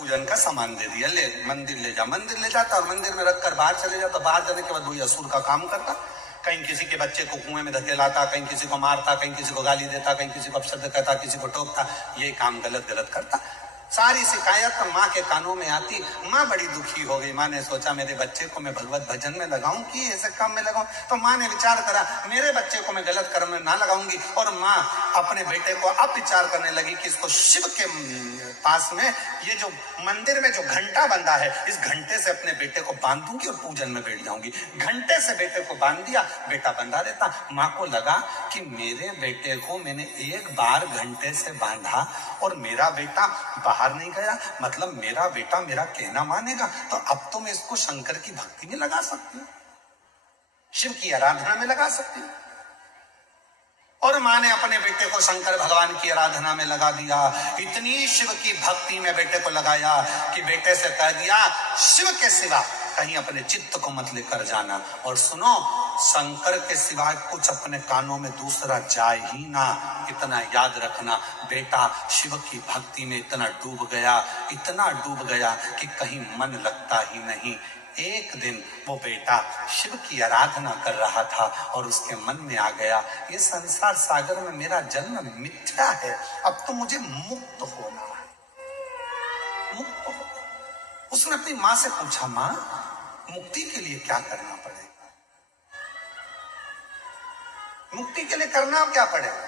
पूजन का सामान दे दिया, ले मंदिर ले जा, मंदिर ले जाता और मंदिर में रखकर बाहर चले जाता। बाहर जाने के बाद वही असुर का काम करता, कहीं किसी के बच्चे को कुएं में धकेलाता, कहीं किसी को मारता, कहीं किसी को गाली देता, कहीं किसी को अपशब्द कहता, किसी को टोकता, ये काम गलत गलत करता। सारी शिकायत माँ के कानों में आती। माँ बड़ी दुखी हो गई। माँ ने सोचा मेरे बच्चे को मैं भगवत भजन में लगाऊं कि ऐसे काम में लगाऊं। तो माँ ने विचार करा मेरे बच्चे को मैं गलत कर्म में ना लगाऊंगी। और माँ अपने बेटे को अब विचार करने लगी कि इसको शिव के पास में ये जो मंदिर में जो घंटा बंधा है, इस घंटे से अपने बेटे को बांध दूंगी और पूजन में बैठ जाऊंगी। घंटे से बेटे को बांध दिया, बेटा बंधा रहता। माँ को लगा कि मेरे बेटे को मैंने एक बार घंटे से बांधा और मेरा बेटा बाहर नहीं गया, मतलब मेरा बेटा मेरा कहना मानेगा, तो अब तो मैं इसको शंकर की भक्ति में लगा सकती हूँ, शिव की आराधना में लगा सकती हूँ। और माँ ने अपने बेटे को शंकर भगवान की आराधना में लगा दिया। इतनी शिव की भक्ति में बेटे को लगाया कि बेटे से कह दिया शिव के सिवा कहीं अपने चित्त को मत लेकर जाना, और सुनो शंकर के सिवा कुछ अपने कानों में दूसरा जाए ही ना, इतना याद रखना। बेटा शिव की भक्ति में इतना डूब गया कि कहीं मन लगता ही नहीं। एक दिन वो बेटा शिव की आराधना कर रहा था और उसके मन में आ गया ये संसार सागर में मेरा जन्म मिथ्या है, अब तो मुझे मुक्त होना है, मुक्त होना। उसने अपनी माँ से पूछा, माँ मुक्ति के लिए क्या करना पड़ेगा? मुक्ति के लिए करना क्या पड़ेगा?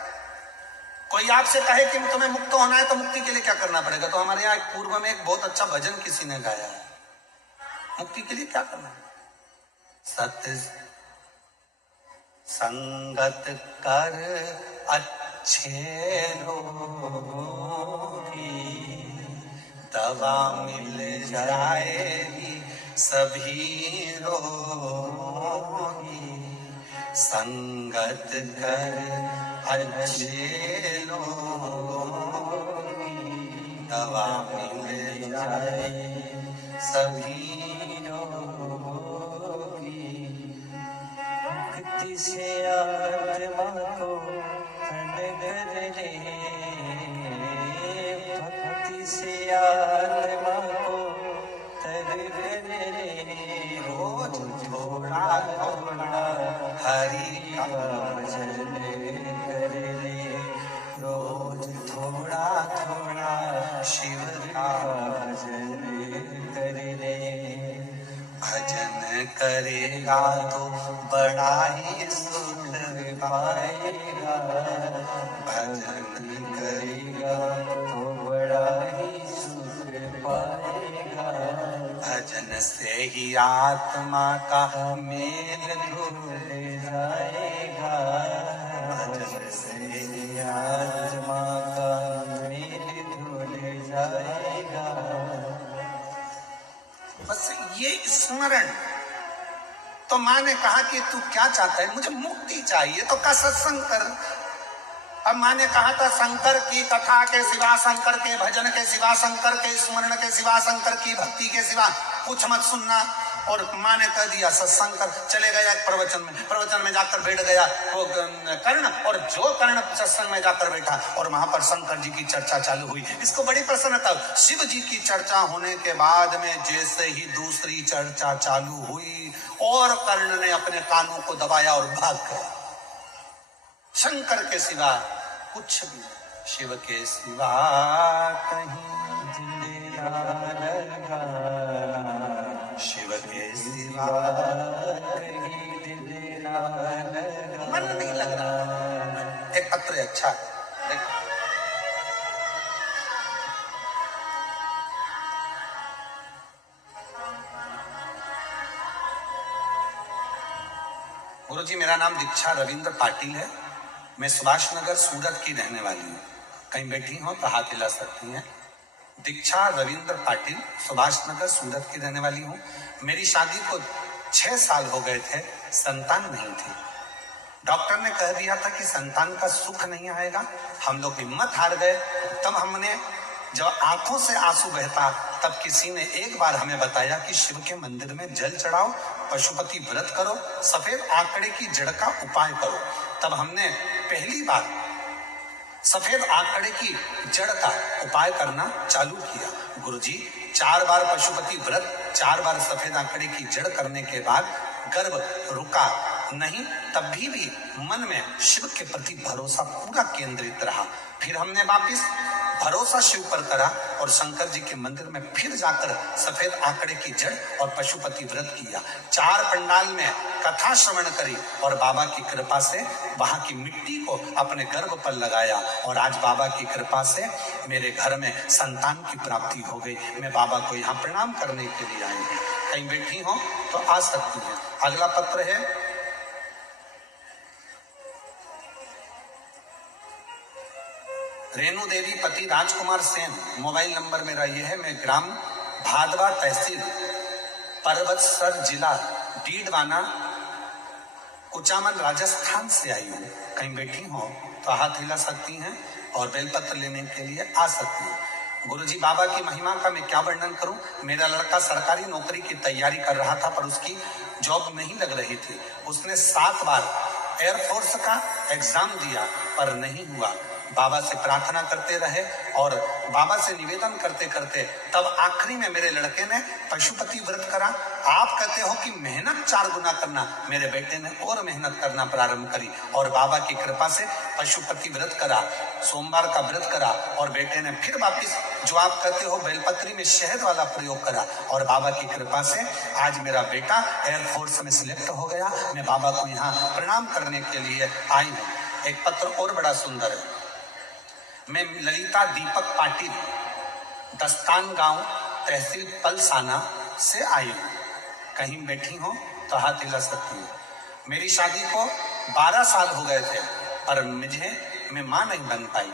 कोई आपसे कहे कि तुम्हें मुक्त होना है तो मुक्ति के लिए क्या करना पड़ेगा? तो हमारे यहाँ पूर्व में एक बहुत अच्छा भजन किसी ने गाया है, मुक्ति के लिए क्या करना है? सत्य संगत कर अच्छे लोगी, दवा मिल जाएगी सभी रोगी। संगत कर अच्छे लोगी, दवा मिल जाएगी सभी भक्ति से आत्मा को धन कर ले, भक्ति से आत्मा को तर कर ले। रोज थोड़ा थोड़ा हरि का भजन कर ले, रोज थोड़ा थोड़ा शिव का भजन कर ले। भजन करेगा तो बड़ा ही सुख पाएगा, भजन करेगा तो बड़ा ही सुख पाएगा। भजन से ही आत्मा का मेल धुल जाएगा, भजन से ही आत्मा का मेल धुल जाएगा। बस ये स्मरण। तो माँ ने कहा कि तू क्या चाहता है? मुझे मुक्ति चाहिए। तो का सत्संग कर। अब माँ ने कहा था शंकर की कथा के सिवा, शंकर के भजन के सिवा, शंकर के स्मरण के सिवा, शंकर की भक्ति के सिवा कुछ मत सुनना। और माँ ने कह दिया सत्संग कर। चले गया एक प्रवचन में जाकर बैठ गया वो कर्ण, और जो कर्ण सत्संग में जाकर बैठा और वहां पर शंकर जी की चर्चा चालू हुई। इसको बड़ी प्रसन्नता। शिव जी की चर्चा होने के बाद में जैसे ही दूसरी चर्चा चालू हुई और कर्ण ने अपने कानों को दबाया और भाग गया। शंकर के सिवा कुछ भी, शिव के सिवा कहीं दिल ना लगा, शिव के सिवा कहीं दिल ना लगा। मन नहीं लग रहा। एक पत्र अच्छा है, देखो। गुरुजी मेरा नाम दीक्षा रविंद्र पाटिल है। मैं सुभाष नगर सूरत की रहने वाली हूँ। कहीं बैठी हो तो हाथ हिला सकती हैं। दीक्षा रविंद्र पाटिल, सुभाष नगर सूरत की रहने वाली हूँ। मेरी शादी को 6 साल हो गए थे, संतान नहीं थी। डॉक्टर ने कह दिया था कि संतान का सुख नहीं आएगा। हम लोग हिम्मत हार गए। तब हमने जब आंखों से आंसू बहता तब किसी ने एक बार हमें बताया कि शिव के मंदिर में जल चढ़ाओ, पशुपति व्रत करो, सफेद आंकड़े की जड़ का उपाय करो। तब हमने पहली बार सफेद आंकड़े की जड़ का उपाय करना चालू किया। गुरुजी 4 बार पशुपति व्रत, 4 बार सफेद आंकड़े की जड़ करने के बाद गर्भ रुका नहीं, तब भी मन में शिव के प्रति भरोसा पूरा केंद्रित रहा। फिर हमने वापिस भरोसा शिव पर करा और शंकर जी के मंदिर में फिर जाकर सफेद आंकड़े की जड़ और पशुपति व्रत किया। 4 पंडाल में कथा श्रवण करी और बाबा की कृपा से वहां की मिट्टी को अपने गर्भ पर लगाया और आज बाबा की कृपा से मेरे घर में संतान की प्राप्ति हो गई। मैं बाबा को यहाँ प्रणाम करने के लिए आई हूँ। कहीं बैठी हो तो आ सकती है। अगला पत्र है रेणु देवी पति राजकुमार सेन। मोबाइल नंबर मेरा यह है। मैं ग्राम भादवा तहसील पर्वतसर जिला डीडवाना कुचामन राजस्थान से आई हूँ। कहीं बैठी हो तो हाथ हिला सकती हैं और बेलपत्र लेने के लिए आ सकती हैं। गुरुजी बाबा की महिमा का मैं क्या वर्णन करूं। मेरा लड़का सरकारी नौकरी की तैयारी कर रहा था पर उसकी जॉब नहीं लग रही थी। उसने 7 बार एयरफोर्स का एग्जाम दिया पर नहीं हुआ। बाबा से प्रार्थना करते रहे और बाबा से निवेदन करते करते तब आखिरी में मेरे लड़के ने पशुपति व्रत करा। आप कहते हो कि मेहनत 4 गुना करना, मेरे बेटे ने और मेहनत करना प्रारंभ करी और बाबा की कृपा से पशुपति व्रत करा, सोमवार का व्रत करा और बेटे ने फिर वापिस जो आप कहते हो बेलपत्री में शहद वाला प्रयोग करा और बाबा की कृपा से आज मेरा बेटा एयरफोर्स में सिलेक्ट हो गया। मैं बाबा को यहाँ प्रणाम करने के लिए आई हूँ। एक पत्र और बड़ा सुंदर है। मैं ललिता दीपक पाटिल दस्तान गांव तहसील पलसाना से आई हूँ। कहीं बैठी हो तो हाथ हिला सकती है। मेरी शादी को 12 साल हो गए थे पर मैं मां नहीं बन पाई।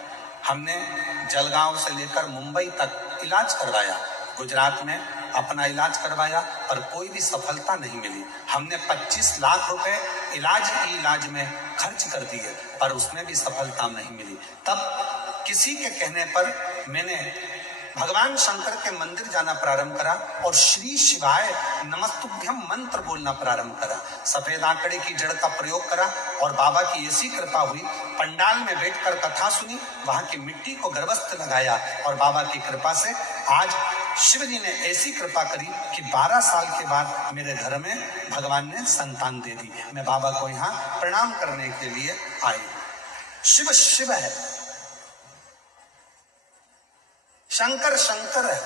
हमने जलगांव से लेकर मुंबई तक इलाज करवाया, गुजरात में अपना इलाज करवाया पर कोई भी सफलता नहीं मिली। हमने 25 लाख रुपए इलाज में खर्च कर दिए पर उसमें भी सफलता नहीं मिली। तब किसी के कहने पर मैंने भगवान शंकर के मंदिर जाना प्रारंभ करा और श्री शिवाय नमस्तुभ्यम मंत्र बोलना प्रारंभ करा। सफेद आंकड़े की जड़ का प्रयोग करा और बाबा की ऐसी कृपा हुई, पंडाल में बैठकर कथा सुनी, वहां की मिट्टी को गर्भस्थ लगाया और बाबा की कृपा से आज शिव जी ने ऐसी कृपा करी कि 12 साल के बाद मेरे घर में भगवान ने संतान दे दी। मैं बाबा को यहाँ प्रणाम करने के लिए आई। शिव शिव है, शंकर शंकर है।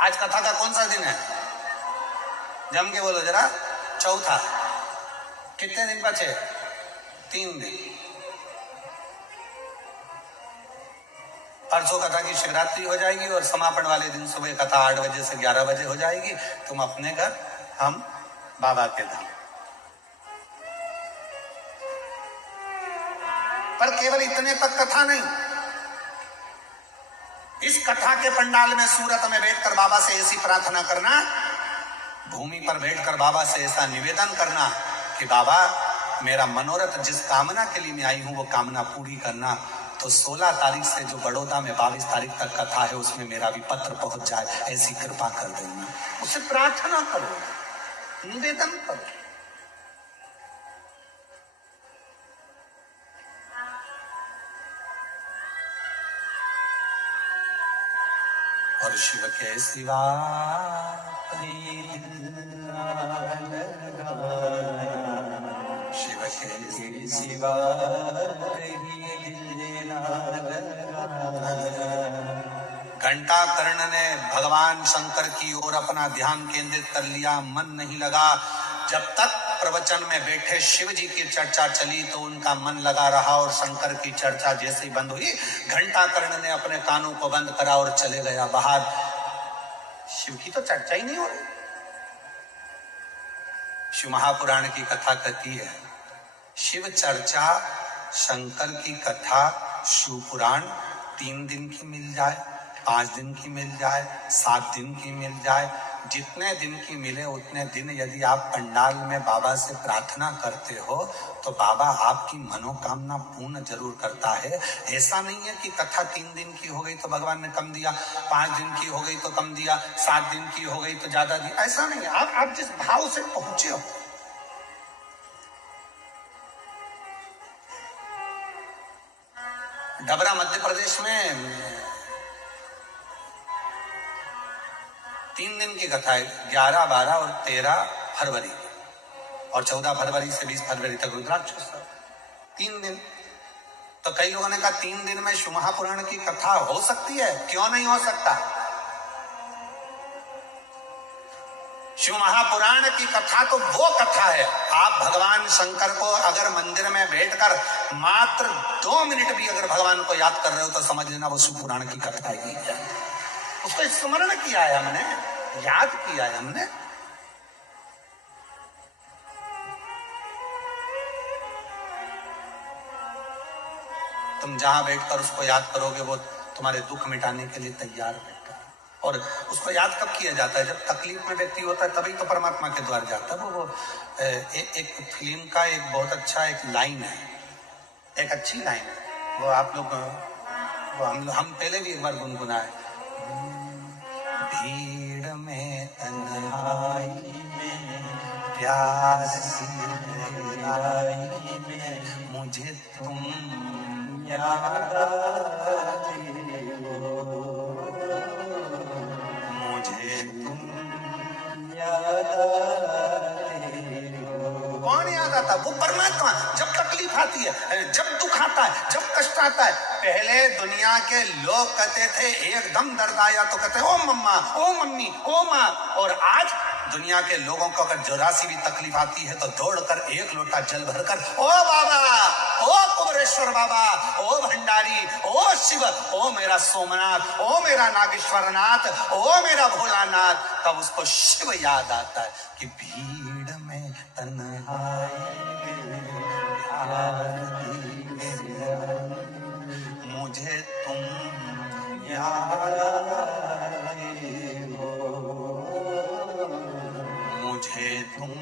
आज कथा का कौन सा दिन है? जम के बोलो जरा। चौथा। कितने दिन बचे? 3 दिन। परसों कथा की शिवरात्रि हो जाएगी और समापन वाले दिन सुबह कथा 8 बजे से 11 बजे हो जाएगी। तुम अपने घर, हम बाबा के धाम। पर केवल इतने तक कथा नहीं, इस कथा के पंडाल में सूरत में बैठकर बाबा से ऐसी प्रार्थना करना, भूमि पर बैठकर बाबा से ऐसा निवेदन करना कि बाबा मेरा मनोरथ जिस कामना के लिए मैं आई हूं वो कामना पूरी करना। तो 16 तारीख से जो बड़ौदा में 22 तारीख तक कथा है उसमें मेरा भी पत्र पहुंच जाए, ऐसी कृपा कर देना। उससे प्रार्थना करो, निवेदन करो। और शिव के सिवा शिव के सिवा घंटा कर्ण ने भगवान शंकर की ओर अपना ध्यान केंद्रित कर लिया, मन नहीं लगा। जब तक प्रवचन में बैठे शिव जी की चर्चा चली तो उनका मन लगा रहा और शंकर की चर्चा जैसे ही बंद हुई, घंटा कर्ण ने अपने कानों को बंद करा और चले गया बाहर। शिव की तो चर्चा ही नहीं हो रही। शिव महापुराण की कथा कहती है, शिव चर्चा, शंकर की कथा, शिव पुराण 3 दिन की मिल जाए, 5 दिन की मिल जाए, 7 दिन की मिल जाए, जितने दिन की मिले उतने दिन यदि आप पंडाल में बाबा से प्रार्थना करते हो तो बाबा आपकी मनोकामना पूर्ण जरूर करता है। ऐसा नहीं है कि कथा 3 दिन की हो गई तो भगवान ने कम दिया, 5 दिन की हो गई तो कम दिया, 7 दिन की हो गई तो ज्यादा दिया। ऐसा नहीं है। आप जिस भाव से पहुंचे हो, डबरा मध्य प्रदेश में 3 दिन की कथा है, 11, 12 और 13 फरवरी, और 14 फरवरी से 20 फरवरी तक रुद्राक्षोत्सव, 3 दिन। तो कई लोगों ने कहा 3 दिन में शिव महापुराण की कथा हो सकती है, क्यों नहीं हो सकता। शिव महापुराण की कथा तो वो कथा है, आप भगवान शंकर को अगर मंदिर में बैठकर मात्र 2 मिनट भी अगर भगवान को याद कर रहे हो तो समझ लेना वो शिव पुराण की कथा ही है। उसको स्मरण किया है हमने, याद किया है हमने। तुम जहां बैठकर उसको याद करोगे वो तुम्हारे दुख मिटाने के लिए तैयार बैठा है। और उसको याद कब किया जाता है, जब तकलीफ में व्यक्ति होता है, तभी तो परमात्मा के द्वार जाता है। वो एक फिल्म का एक बहुत अच्छा एक लाइन है, एक अच्छी लाइन है, वो आप लोग वो हम पहले भी एक बार गुनगुनाए। भीड़ में तन्हाई में प्यासी गहराई में मुझे तुम याद आते हो, मुझे तुम याद आते हो। कौन याद आता? वो परमात्मा। जब तकलीफ आती है, जब दुख आता है, जब कष्ट आता है, पहले दुनिया के लोग कहते थे एकदम दर्द आया तो कहते ओ मम्मा, ओ मम्मी, ओ माँ, और आज दुनिया के लोगों को अगर जरा सी भी तकलीफ आती है तो दौड़कर 1 लोटा जल भरकर ओ बाबा, ओ कुबरेश्वर बाबा, ओ भंडारी, ओ शिव, ओ मेरा सोमनाथ, ओ मेरा नागेश्वरनाथ, ओ मेरा भोलानाथ, तब उसको शिव याद आता है कि भीड़ में तन्हाई में मुझे तुम याद आते हो, मुझे तुम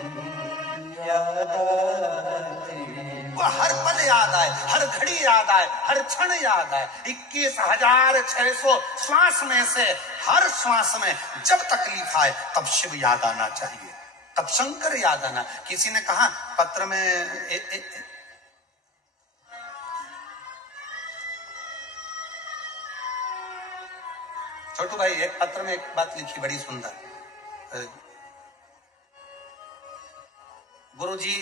याद आते हो। वो हर पल याद आए, हर घड़ी याद आए, हर क्षण याद आए। 21,600 श्वास में से हर श्वास में जब तकलीफ आए तब शिव याद आना चाहिए, तब शंकर याद आना। किसी ने कहा पत्र में छोटू भाई, एक पत्र में एक बात लिखी बड़ी सुंदर। गुरुजी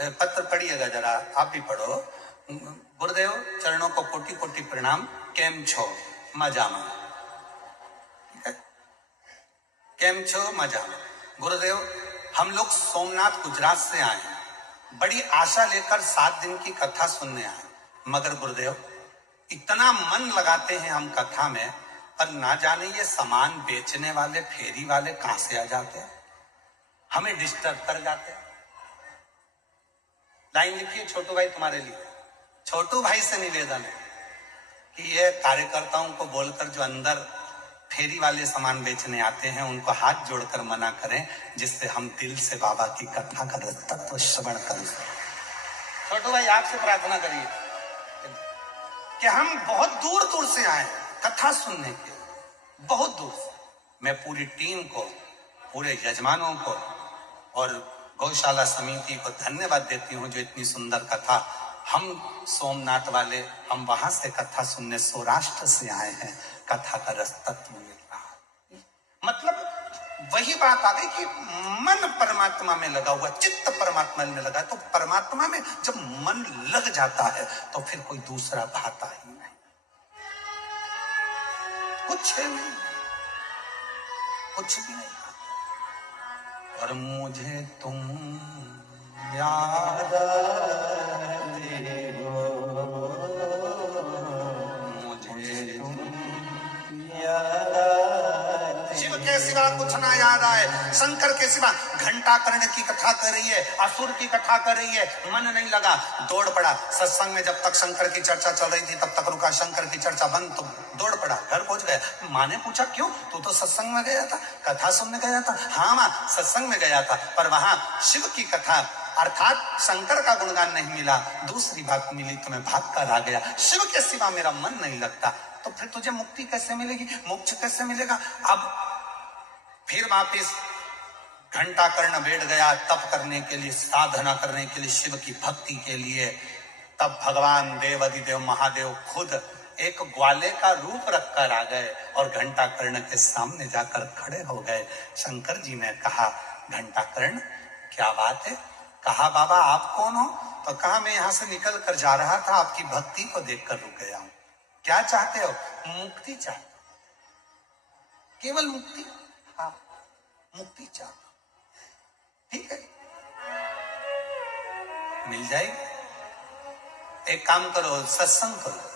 पत्र पढ़िएगा जरा, आप भी पढ़ो। गुरुदेव चरणों को कोटि कोटि प्रणाम, केम छो मजामा, केम छो मजामा। गुरुदेव हम लोग सोमनाथ गुजरात से आए हैं, बड़ी आशा लेकर 7 दिन की कथा सुनने आए, मगर गुरुदेव इतना मन लगाते हैं हम कथा में, पर ना जाने ये सामान बेचने वाले फेरी वाले कहां से आ जाते हैं, हमें डिस्टर्ब कर जाते हैं। लाइन लिखिए छोटू भाई तुम्हारे लिए, छोटू भाई से निवेदन है कि ये कार्यकर्ताओं को बोलकर जो अंदर फेरी वाले सामान बेचने आते हैं उनको हाथ जोड़कर मना करें, जिससे हम दिल से बाबा की कथा का तत्व श्रवण करें। छोटू भाई आपसे प्रार्थना करिए कि हम बहुत दूर दूर से आए कथा सुनने के, बहुत दूर से। मैं पूरी टीम को, पूरे यजमानों को और गौशाला समिति को धन्यवाद देती हूँ जो इतनी सुंदर कथा, हम सोमनाथ वाले, हम वहां से कथा सुनने सौराष्ट्र से आए हैं, कथा का रस तत्व मिल रहा। मतलब वही बात आ गई कि मन परमात्मा में लगा हुआ, चित्त परमात्मा में लगा, तो परमात्मा में जब मन लग जाता है तो फिर कोई दूसरा भाता ही नहीं, कुछ नहीं, कुछ भी नहीं। और मुझे तुम याद आते हो, मुझे तुम याद आते। शिव के सिवा कुछ ना याद आए, शंकर के सिवा। घंटा कर्ण की कथा कर रही है, असुर की कथा कर रही है, मन नहीं लगा, दौड़ पड़ा। सत्संग में जब तक शंकर की चर्चा चल रही थी तब तक रुका, शंकर की चर्चा बंद तो दौड़ पड़ा, घर पहुंच गया। माँ ने पूछा क्यों, तू तो सत्संग में गया था, कथा सुनने गया था। हाँ माँ सत्संग में गया था, पर वहां शिव की कथा अर्थात शंकर का गुणगान नहीं मिला, दूसरी बात मिली तो मैं भाग कर आ गया। शिव के सिवा मेरा मन नहीं लगता, तो फिर तुझे मुक्ति कैसे मिलेगी, मोक्ष कैसे मिलेगा। अब फिर वापिस घंटा कर्ण बैठ गया तप करने के लिए, साधना करने के लिए, शिव की भक्ति के लिए। तब भगवान देव अधिदेव महादेव खुद एक ग्वाले का रूप रखकर आ गए और घंटा कर्ण के सामने जाकर खड़े हो गए। शंकर जी ने कहा, घंटा कर्ण क्या बात है? कहा, बाबा आप कौन हो? तो कहा, मैं यहां से निकल कर जा रहा था, आपकी भक्ति को देखकर रुक गया हूं। क्या चाहते हो? मुक्ति चाहते हो? केवल मुक्ति? हाँ, मुक्ति चाहते हो, ठीक है, मिल जाएगी। एक काम करो, सत्संग करो।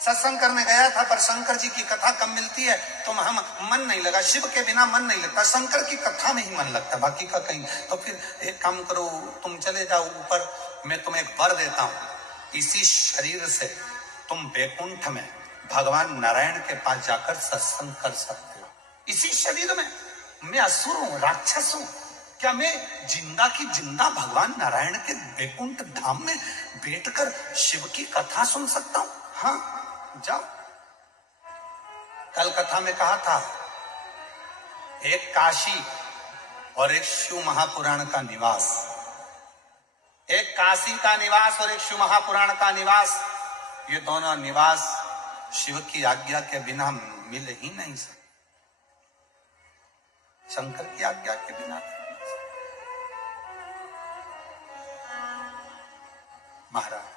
सत्संग करने गया था, पर शंकर जी की कथा कम मिलती है तो हम मन नहीं लगा, शिव के बिना मन नहीं लगता, शंकर की कथा में ही मन लगता, बाकी का कहीं। तो फिर एक काम करो, तुम चले जाओ ऊपर, मैं तुम्हें एक वर देता हूं, इसी शरीर से तुम बैकुंठ में भगवान नारायण के पास जाकर सत्संग कर सकते हो। इसी शरीर में? मैं असुर हूं, राक्षस हूं, क्या मैं जिंदा की जिंदा भगवान नारायण के बैकुंठ धाम में बैठकर शिव की कथा सुन सकता हूं? हाँ, जाओ। कल कथा में कहा था, एक काशी और एक शिव महापुराण का निवास, एक काशी का निवास और एक शिव महापुराण का निवास, ये दोनों निवास शिव की आज्ञा के बिना मिल ही नहीं सकते, शंकर की आज्ञा के बिना। महाराज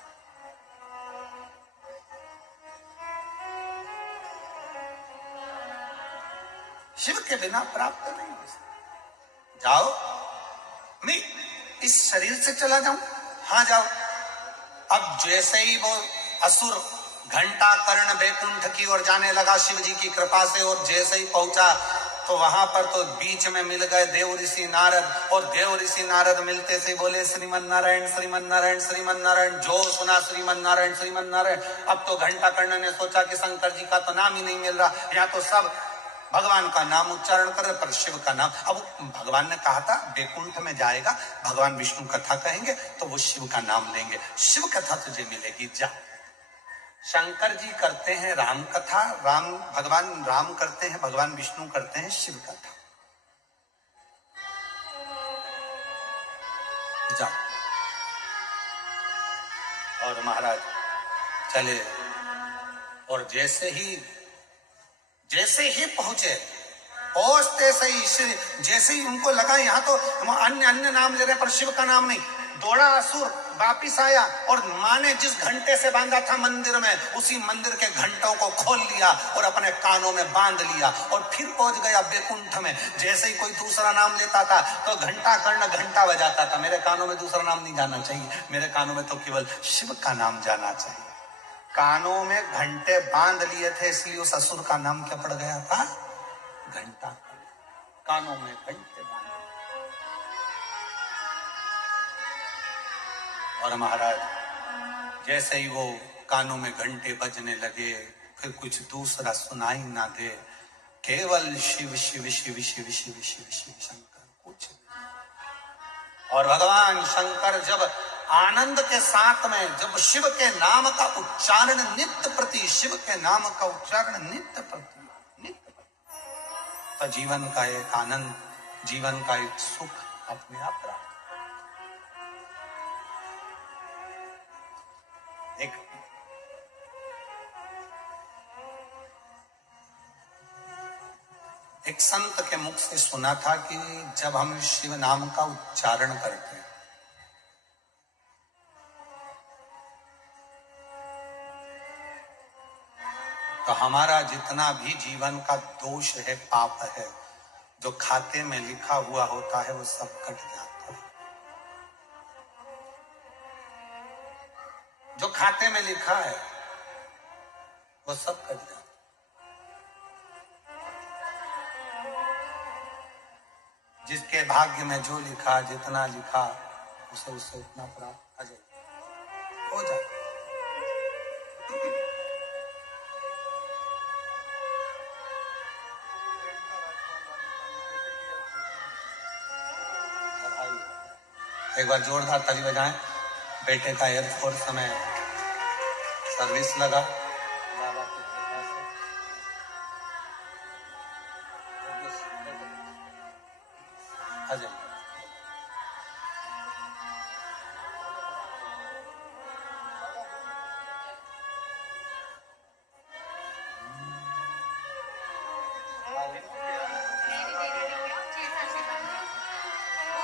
शिव के बिना प्राप्त नहीं हो सकता। जाओ, मैं इस शरीर से चला जाऊं? हाँ जाओ। अब जैसे ही वो असुर घंटा कर्ण बैकुंठ की ओर जाने लगा शिव जी की कृपा से, और जैसे ही पहुंचा तो वहां पर तो बीच में मिल गए देव ऋषि नारद, और देव ऋषि नारद मिलते से बोले, श्रीमन नारायण श्रीमन नारायण श्रीमन नारायण। जो सुना श्रीमन नारायण श्रीमन नारायण। अब तो घंटा कर्ण ने सोचा कि शंकर जी का तो नाम ही नहीं मिल रहा, यहाँ तो सब भगवान का नाम उच्चारण कर रहे, पर शिव का नाम। अब भगवान ने कहा था बैकुंठ में जाएगा, भगवान विष्णु कथा कहेंगे तो वो शिव का नाम लेंगे, शिव कथा तुझे मिलेगी, जा। शंकर जी करते हैं राम कथा, भगवान राम करते हैं, भगवान विष्णु करते हैं शिव कथा, जा। और महाराज चले, और जैसे ही पहुंचे, पहुंचते सही जैसे ही उनको लगा यहाँ तो अन्य नाम ले रहे पर शिव का नाम नहीं, दौड़ा असुर, वापिस आया और माँ ने जिस घंटे से बांधा था मंदिर में, उसी मंदिर के घंटों को खोल लिया और अपने कानों में बांध लिया, और फिर पहुंच गया बैकुंठ में। जैसे ही कोई दूसरा नाम लेता था तो घंटा कर्ण घंटा बजाता था, मेरे कानों में दूसरा नाम नहीं जाना चाहिए, मेरे कानों में तो केवल शिव का नाम जाना चाहिए। कानों में घंटे बांध लिए थे, इसलिए उस असुर का नाम क्या पड़ गया था? घंटा। कानों में घंटे बांधे। और महाराज जैसे ही वो कानों में घंटे बजने लगे, फिर कुछ दूसरा सुनाई ना दे, केवल शिव शिव शिव शिव शिव शिव शिव शंकर, कुछ। और भगवान शंकर जब आनंद के साथ में, जब शिव के नाम का उच्चारण नित्य प्रति, शिव के नाम का उच्चारण नित्य प्रति, तो जीवन का एक आनंद, जीवन का एक सुख अपने आप प्राप्त। एक संत के मुख से सुना था कि जब हम शिव नाम का उच्चारण करते हैं तो हमारा जितना भी जीवन का दोष है, पाप है, जो खाते में लिखा हुआ होता है, वो सब कट जाता है। जो खाते में लिखा है वो सब कट जाता है। जिसके भाग्य में जो लिखा, जितना लिखा, उसे उतना प्राप्त आ जाए, हो जाए। एक बार जोरदार ताली बजाएं। बेटे का एयरफोर्स में सर्विस लगा, बाबा की कृपा से। अजय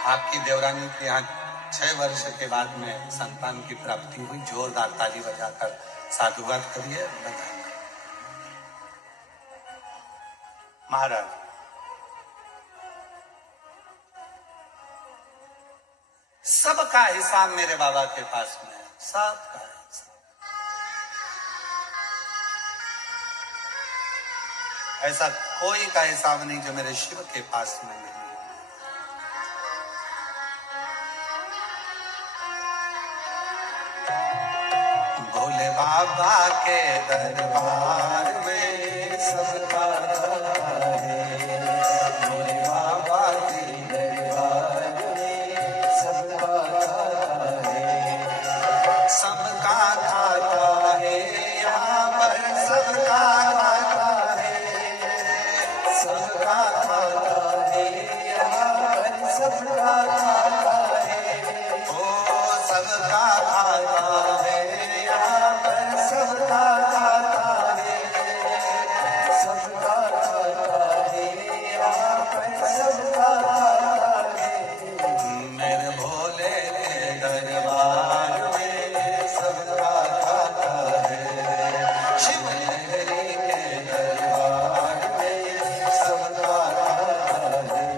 आपकी देवरानी के यहाँ 6 वर्ष के बाद में संतान की प्राप्ति हुई। जोरदार ताली बजाकर साधुवाद करिए, बधाई। महाराज, सबका हिसाब मेरे बाबा के पास में है, सबका हिसाब। ऐसा कोई का हिसाब नहीं जो मेरे शिव के पास में नहीं है। भोले बाबा के दरबार में सबका है, भोले बाबा के दरबार में सबका है, सबका खाता है यहाँ पर, सबका खाता है, सबका खाता है यहाँ पर, सबका खाता है, ओ सबका खाता है यहाँ पर, सबका खाता है, सबका खाता है यहाँ पर, सबका खाता है। मेरे भोले के दरबार में सबका खाता है, शिव लहरी के दरबार में सबका खाता है।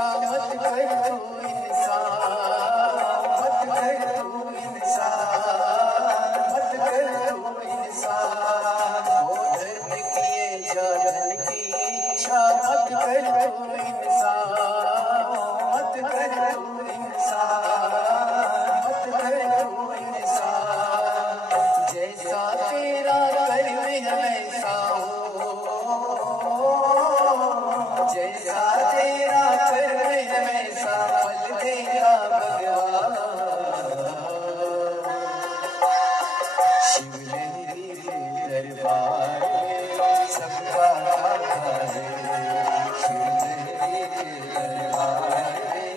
ऐसा मत कर तू इंसान, मत कर तू इंसान, मत कर तू इंसान। वो धर्म किए जान की इच्छा मत कर तू इंसान, मत कर तू इंसान, मत कर तू इंसान। जैसा तेरा कर्म है वैसा हो, जैसा तेरा कर्म है वैसा फल देगा भगवान। शिवलिंग के दरबार में सबका खाता है, शिवलिंग के दरबार में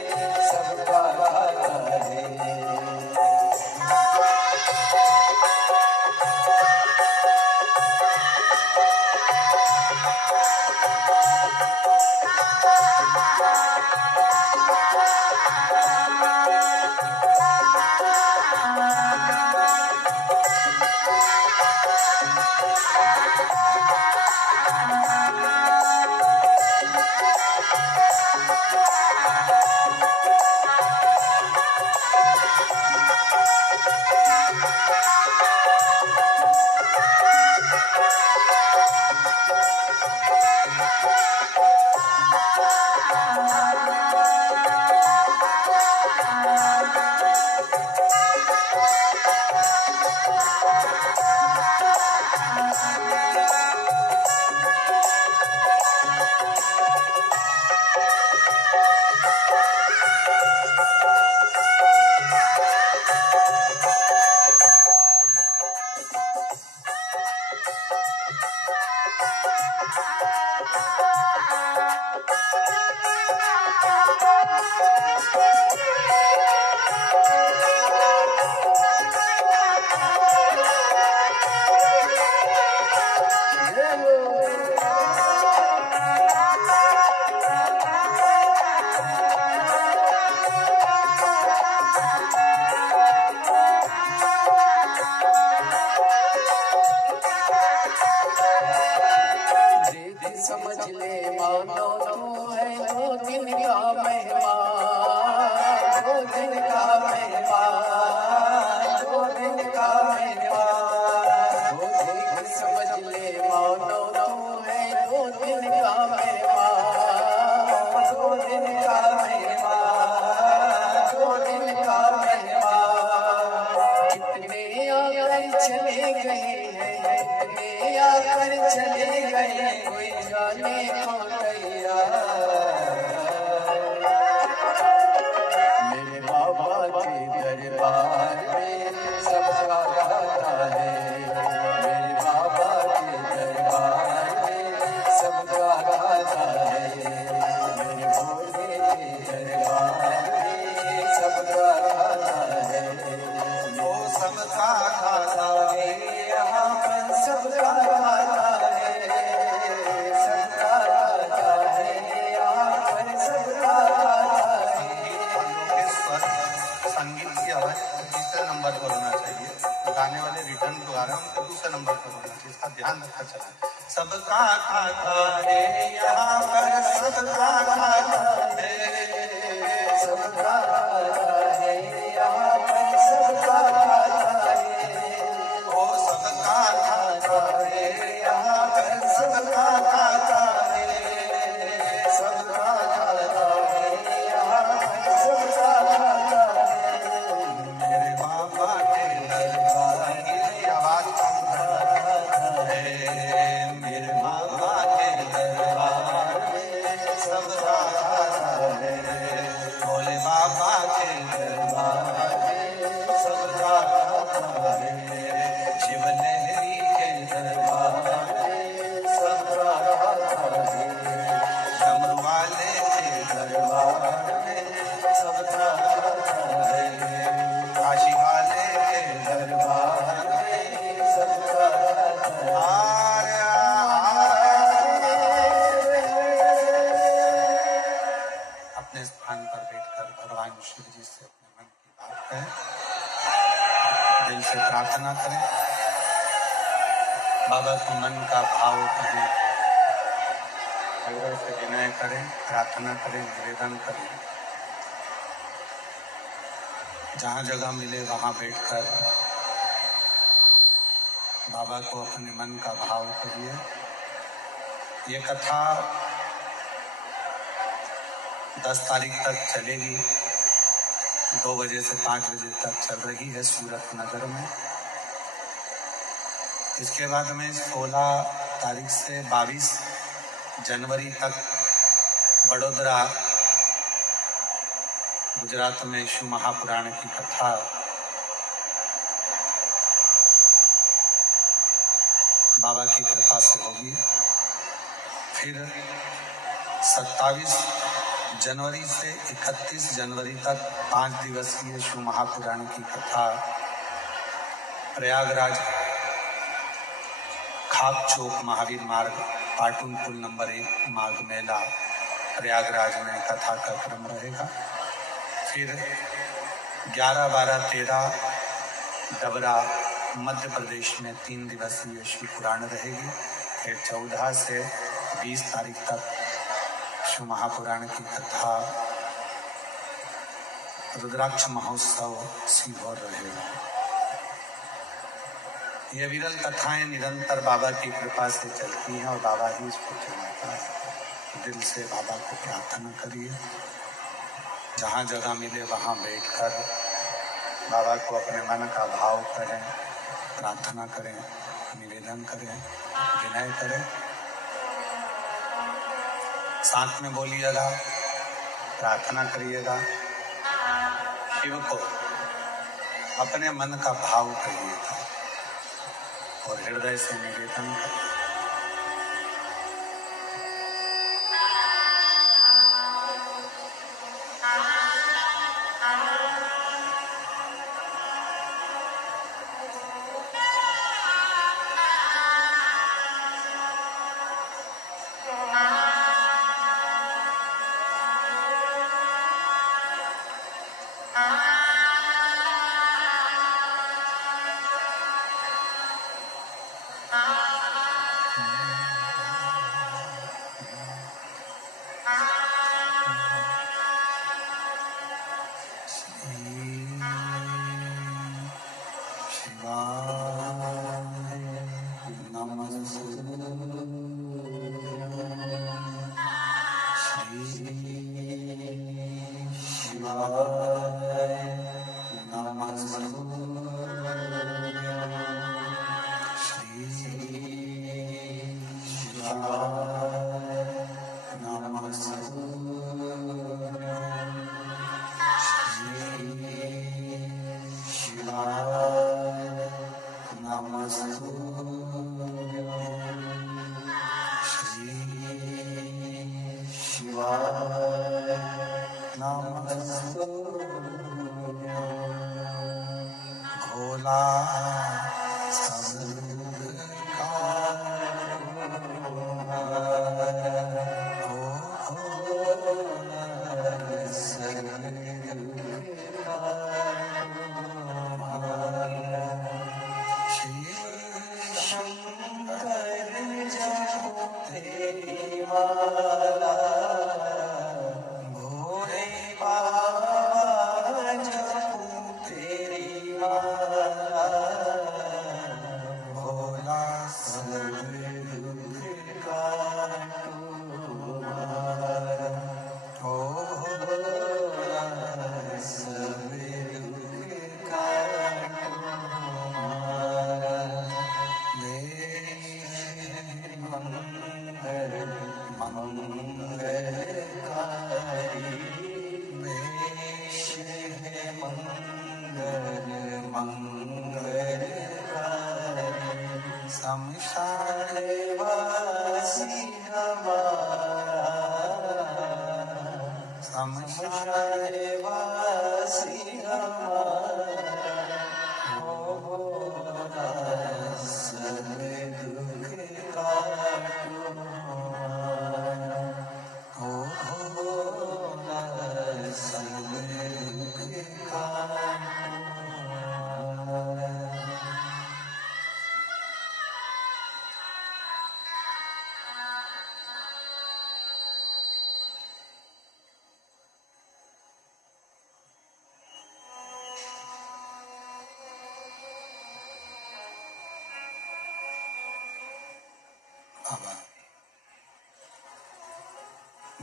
सबका खाता है। समझ ले मानो तू है 2 दिन का मेहमान, 2 दिन का मेहमान, 2 दिन का मेहमान। वो देख समझ ले मानो तू है 2 दिन का मेहमान, 2 दिन का मेहमान, 2 दिन का मेहमान। कितने आकर चले गए हैं, कितने आकर चले गए, कोई जाने को तैयार। मेरे बाबा के दरबार में सबका खाता है, मेरे बाबा के दरबार में सबका खाता है, मेरे भोले के दरबार में सबका खाता है। वो सबका खाता है, यहाँ पर सबका खाता है, सबका खाता है, यहाँ पर सबका खाता है। स्वर संगीत की आवाज तीसरे नंबर पर होना चाहिए। गाने वाले रिटर्न जो आ रहे हैं उनको दूसरे नंबर पर होना चाहिए, इसका ध्यान रखा चला। सबका खाता है, यहाँ पर सबका खाता है, सबका खाता है, यहाँ पर सबका खाता है। वो सबका खाता है, यहाँ पर सबका खाता है, सबका खाता है, यहाँ पर सबका खाता है। मेरे बाबा के दरबार की आवाज है, मेरे बाबा के दरबार में सबका खाता है, भोले बाबा के दरबार में सबका खाता है, शिव लहरी के दरबार में सबका खाता है, डमरू वाले के दरबार में सबका खाता है, काशी वाले के दरबार में सबका खाता है। अपने स्थान पर बैठकर भगवान शिव जी से अपने मन की बात कहें, दिल से प्रार्थना करें, बाबा को मन का भाव कहें। हृदय से विनय करें, प्रार्थना करें, निवेदन करें। जहाँ जगह मिले वहाँ बैठकर बाबा को अपने मन का भाव करिए। ये कथा 10 तारीख तक चलेगी। 2 बजे से 5 बजे तक चल रही है सूरत नगर में। इसके बाद में 16 तारीख से 22 जनवरी तक बड़ोदरा गुजरात में शिव महापुराण की कथा बाबा की कृपा से होगी। फिर 27 जनवरी से 31 जनवरी तक 5 दिवसीय शिव महापुराण की कथा प्रयागराज खाक चौक महावीर मार्ग पाटुन पुल नंबर 1 माघ मेला प्रयागराज में कथा का क्रम रहेगा। फिर 11, 12, 13 डबरा मध्य प्रदेश में 3 दिवसीय शिव पुराण रहेगी। फिर 14 से 20 तारीख तक शिव महापुराण की कथा रुद्राक्ष महोत्सव सीहोर रहेगा। ये विरल कथाएं निरंतर बाबा की कृपा से चलती हैं और बाबा ही इसको चलाता है। दिल से बाबा को प्रार्थना करिए। जहाँ जगह मिले वहाँ बैठकर बाबा को अपने मन का भाव करें, प्रार्थना करें, निवेदन करें, विनय करें। साथ में बोलिएगा, प्रार्थना करिएगा। शिव को अपने मन का भाव करिएगा और हृदय से निवेदन करिए।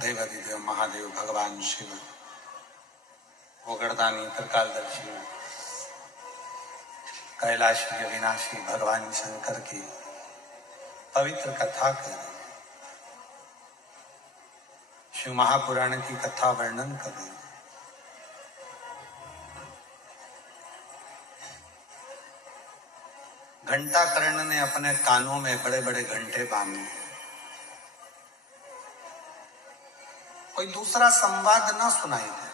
देवादिदेव महादेव भगवान शिव, गोगर्दानी त्रिकालदर्शी, कैलाशी अविनाशी भगवान शंकर की पवित्र कथा कर रहे, शिव महापुराण की कथा वर्णन कर रहे। घंटा कर्ण ने अपने कानों में बड़े बड़े घंटे बांधे, कोई दूसरा संवाद न सुनाई दे।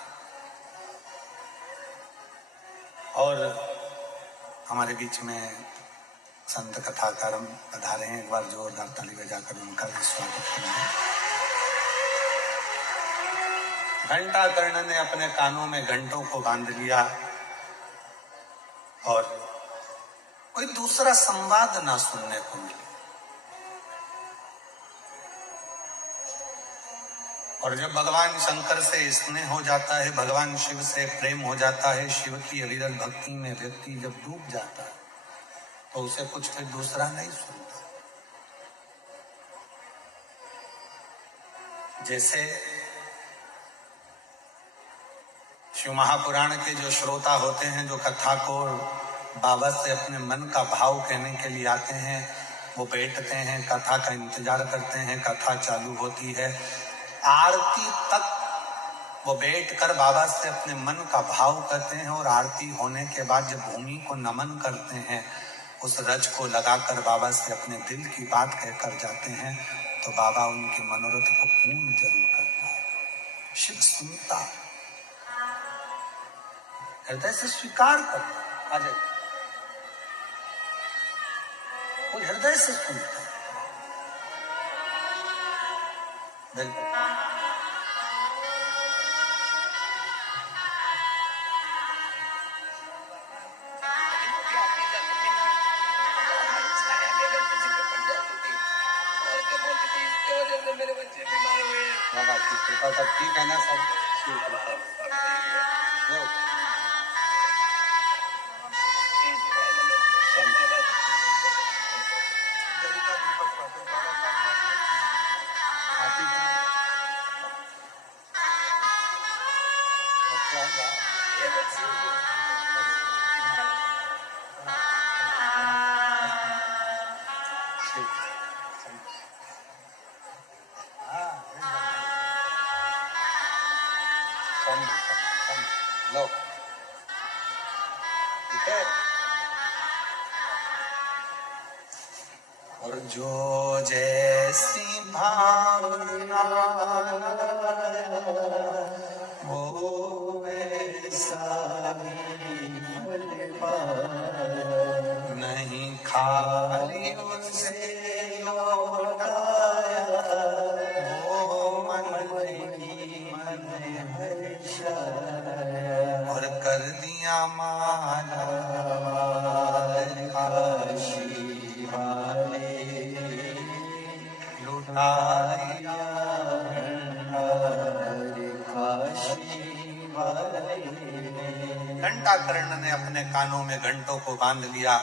और हमारे बीच में संत कथाकार पधारे हैं, एक बार जोरदार ताली बजाकर उनका भी स्वागत करेंगे। घंटा कर्ण ने अपने कानों में घंटों को बांध लिया और कोई दूसरा संवाद ना सुनने को मिले। और जब भगवान शंकर से स्नेह हो जाता है, भगवान शिव से प्रेम हो जाता है, शिव की अविरल भक्ति में व्यक्ति जब डूब जाता है तो उसे कुछ फिर दूसरा नहीं सुनता। जैसे शिव महापुराण के जो श्रोता होते हैं, जो कथा को बाबा से अपने मन का भाव कहने के लिए आते हैं, वो बैठते हैं, कथा का इंतजार करते हैं, कथा चालू होती है, आरती तक वो बैठकर बाबा से अपने मन का भाव करते हैं। और आरती होने के बाद जब भूमि को नमन करते हैं, उस रज को लगाकर बाबा से अपने दिल की बात कहकर जाते हैं, तो बाबा उनके मनोरथ को पूर्ण जरूर करता है। शिव सुनता है, हृदय से स्वीकार करता है। अजय वो हृदय से सुनता है। बिल्कुल मेरे बच्चे बीमार हुए हैं। बाबा की कृपा तब ठीक है ना सब? शिव कृपा लो, ठीक है। और जो जैसी भावना वो वैसा नहीं, खाली उनसे लौटाया वो मन और कर दिया माला काशी वाले, लुटाया काशी वाले। घंटा कर्ण ने अपने कानों में घंटों को बांध लिया,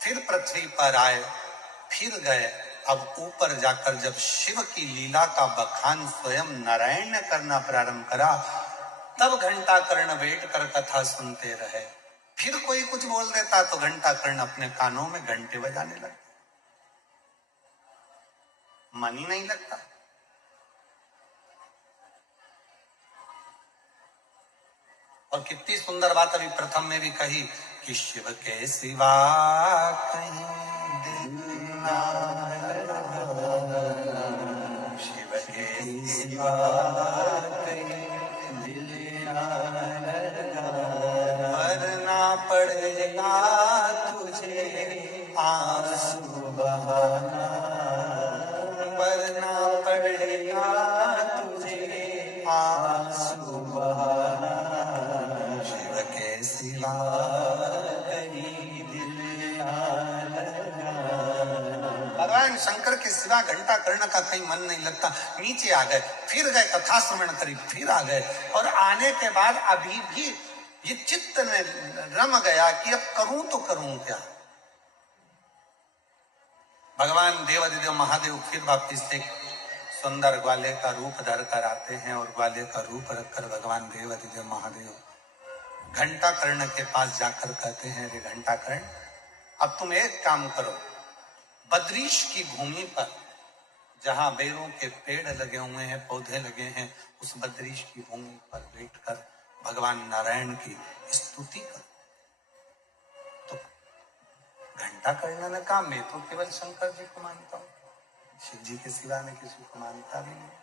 फिर पृथ्वी पर आए, फिर गए। अब ऊपर जाकर जब शिव की लीला का बखान स्वयं नारायण ने करना प्रारंभ करा, तब घंटा कर्ण बैठ कर कथा सुनते रहे। फिर कोई कुछ बोल देता तो घंटा कर्ण अपने कानों में घंटे बजाने लगा, मन ही नहीं लगता। और कितनी सुंदर बात अभी प्रथम में भी कही कि शिव के सिवा कहीं दिल ना लगा, शिव के सिवा कहीं दिल ना लगा, मरना पड़ेगा तुझे आंसू बहाना, मरना पड़ेगा तुझे आंसू बहाना, शिव के सिवा कहीं दिल ना लगा। भगवान शंकर के सिवा घंटा कर्ण का कहीं मन नहीं लगता। नीचे आ गए, फिर गए, कथा श्रवण करी, फिर आ गए। और आने के बाद अभी भी ये चित्त में रम गया कि अब करूं तो करूं क्या। भगवान देवादिदेव महादेव फिर वापिस से सुंदर ग्वाले का रूप धर कर आते हैं और ग्वाले का रूप रखकर भगवान देवाधिदेव महादेव घंटा कर्ण के पास जाकर कहते हैं, रे घंटा कर्ण, अब तुम एक काम करो, बद्रीश की भूमि पर जहां बेरों के पेड़ लगे हुए हैं, पौधे लगे हैं, उस बद्रीश की भूमि पर बैठकर भगवान नारायण की स्तुति करो। तो घंटा कर्ण ने कहा, मैं तो केवल शंकर जी को मानता हूं, शिव जी के सिवा मैं किसी को मानता भी नहीं,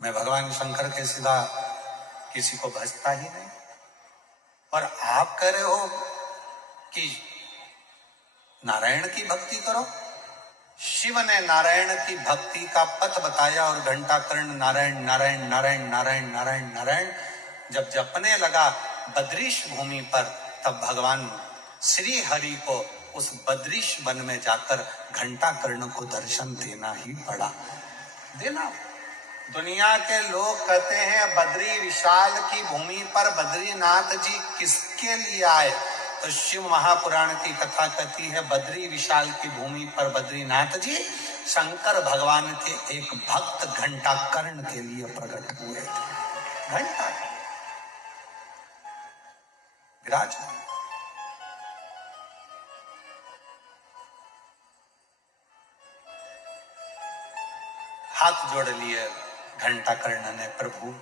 मैं भगवान शंकर के सिवा किसी को भजता ही नहीं। और आप कह रहे हो कि नारायण की भक्ति करो। शिव ने नारायण की भक्ति का पथ बताया और घंटा कर्ण नारायण नारायण नारायण नारायण नारायण नारायण जब जपने लगा बद्रीश भूमि पर, तब भगवान श्री हरि को उस बद्रीश वन में जाकर घंटा कर्ण को दर्शन देना ही पड़ा। देना, दुनिया के लोग कहते हैं बद्री विशाल की भूमि पर बद्रीनाथ जी किसके लिए आए, तो शिव महापुराण की कथा कहती है बद्री विशाल की भूमि पर बद्रीनाथ जी शंकर भगवान के एक भक्त घंटा कर्ण के लिए प्रकट हुए थे। घंटा विराज हाथ जोड़ लिए घंटा कर्ण ने, प्रभु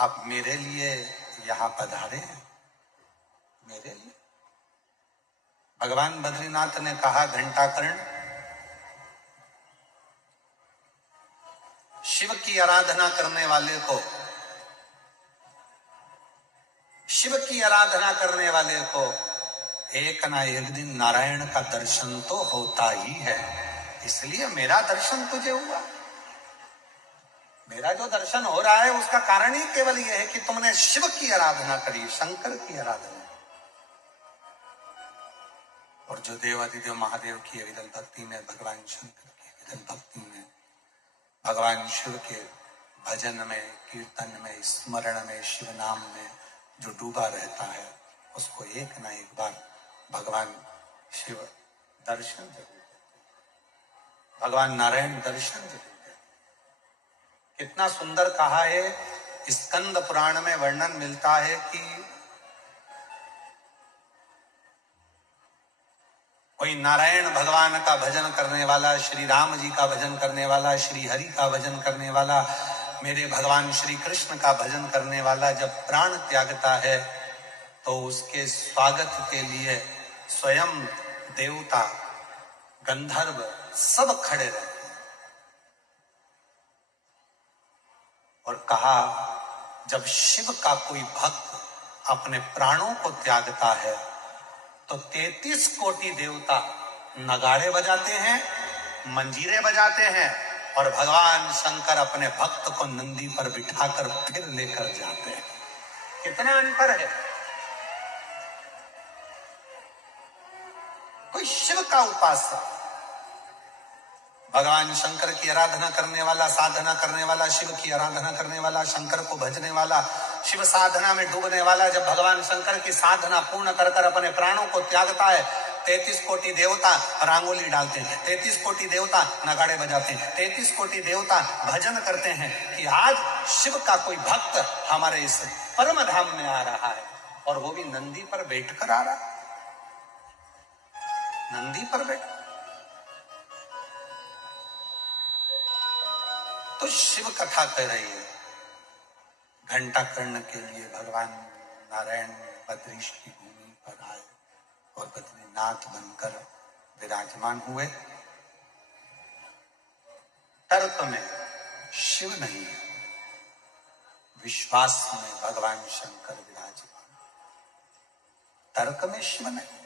आप मेरे लिए यहां पधारे हैं, मेरे लिए। भगवान बद्रीनाथ ने कहा, घंटा कर्ण, शिव की आराधना करने वाले को, शिव की आराधना करने वाले को एक ना एक दिन नारायण का दर्शन तो होता ही है, इसलिए मेरा दर्शन तुझे हुआ। मेरा जो दर्शन हो रहा है उसका कारण ही केवल यह है कि तुमने शिव की आराधना करी, शंकर की आराधना। और जो देवाधिदेव महादेव की विदल भक्ति में, भगवान शंकर की विदल भक्ति में, भगवान शिव के भजन में, कीर्तन में, स्मरण में, शिव नाम में जो डूबा रहता है, उसको एक ना एक बार भगवान शिव दर्शन जरूर देते, भगवान नारायण दर्शन जरूर देते। कितना सुंदर कहा है, स्कंद पुराण में वर्णन मिलता है कि कोई नारायण भगवान का भजन करने वाला, श्री राम जी का भजन करने वाला, श्री हरि का भजन करने वाला, मेरे भगवान श्री कृष्ण का भजन करने वाला जब प्राण त्यागता है तो उसके स्वागत के लिए स्वयं देवता, गंधर्व सब खड़े रहते हैं। और कहा, जब शिव का कोई भक्त अपने प्राणों को त्यागता है तो 33 कोटि देवता नगाड़े बजाते हैं, मंजीरे बजाते हैं, और भगवान शंकर अपने भक्त को नंदी पर बिठाकर फिर लेकर जाते हैं। कितना अंतर है। कोई शिव का उपासक, भगवान शंकर की आराधना करने वाला, साधना करने वाला, शिव की आराधना करने वाला, शंकर को भजने वाला, शिव साधना में डूबने वाला, जब भगवान शंकर की साधना पूर्ण कर कर अपने प्राणों को त्यागता है, 33 कोटि देवता रांगोली डालते हैं, 33 कोटि देवता नगाड़े बजाते हैं, 33 कोटि देवता भजन करते हैं कि आज शिव का कोई भक्त हमारे इस परम धाम में आ रहा है, और वो भी नंदी पर बैठकर आ रहा है, नंदी पर बैठ। तो शिव कथा कह रही है, घंटा कर्ण के लिए भगवान नारायण बद्रीश की भूमि पर आए और बद्रीनाथ बनकर विराजमान हुए। तर्क में शिव नहीं, विश्वास में भगवान शंकर विराजमान, तर्क में शिव नहीं।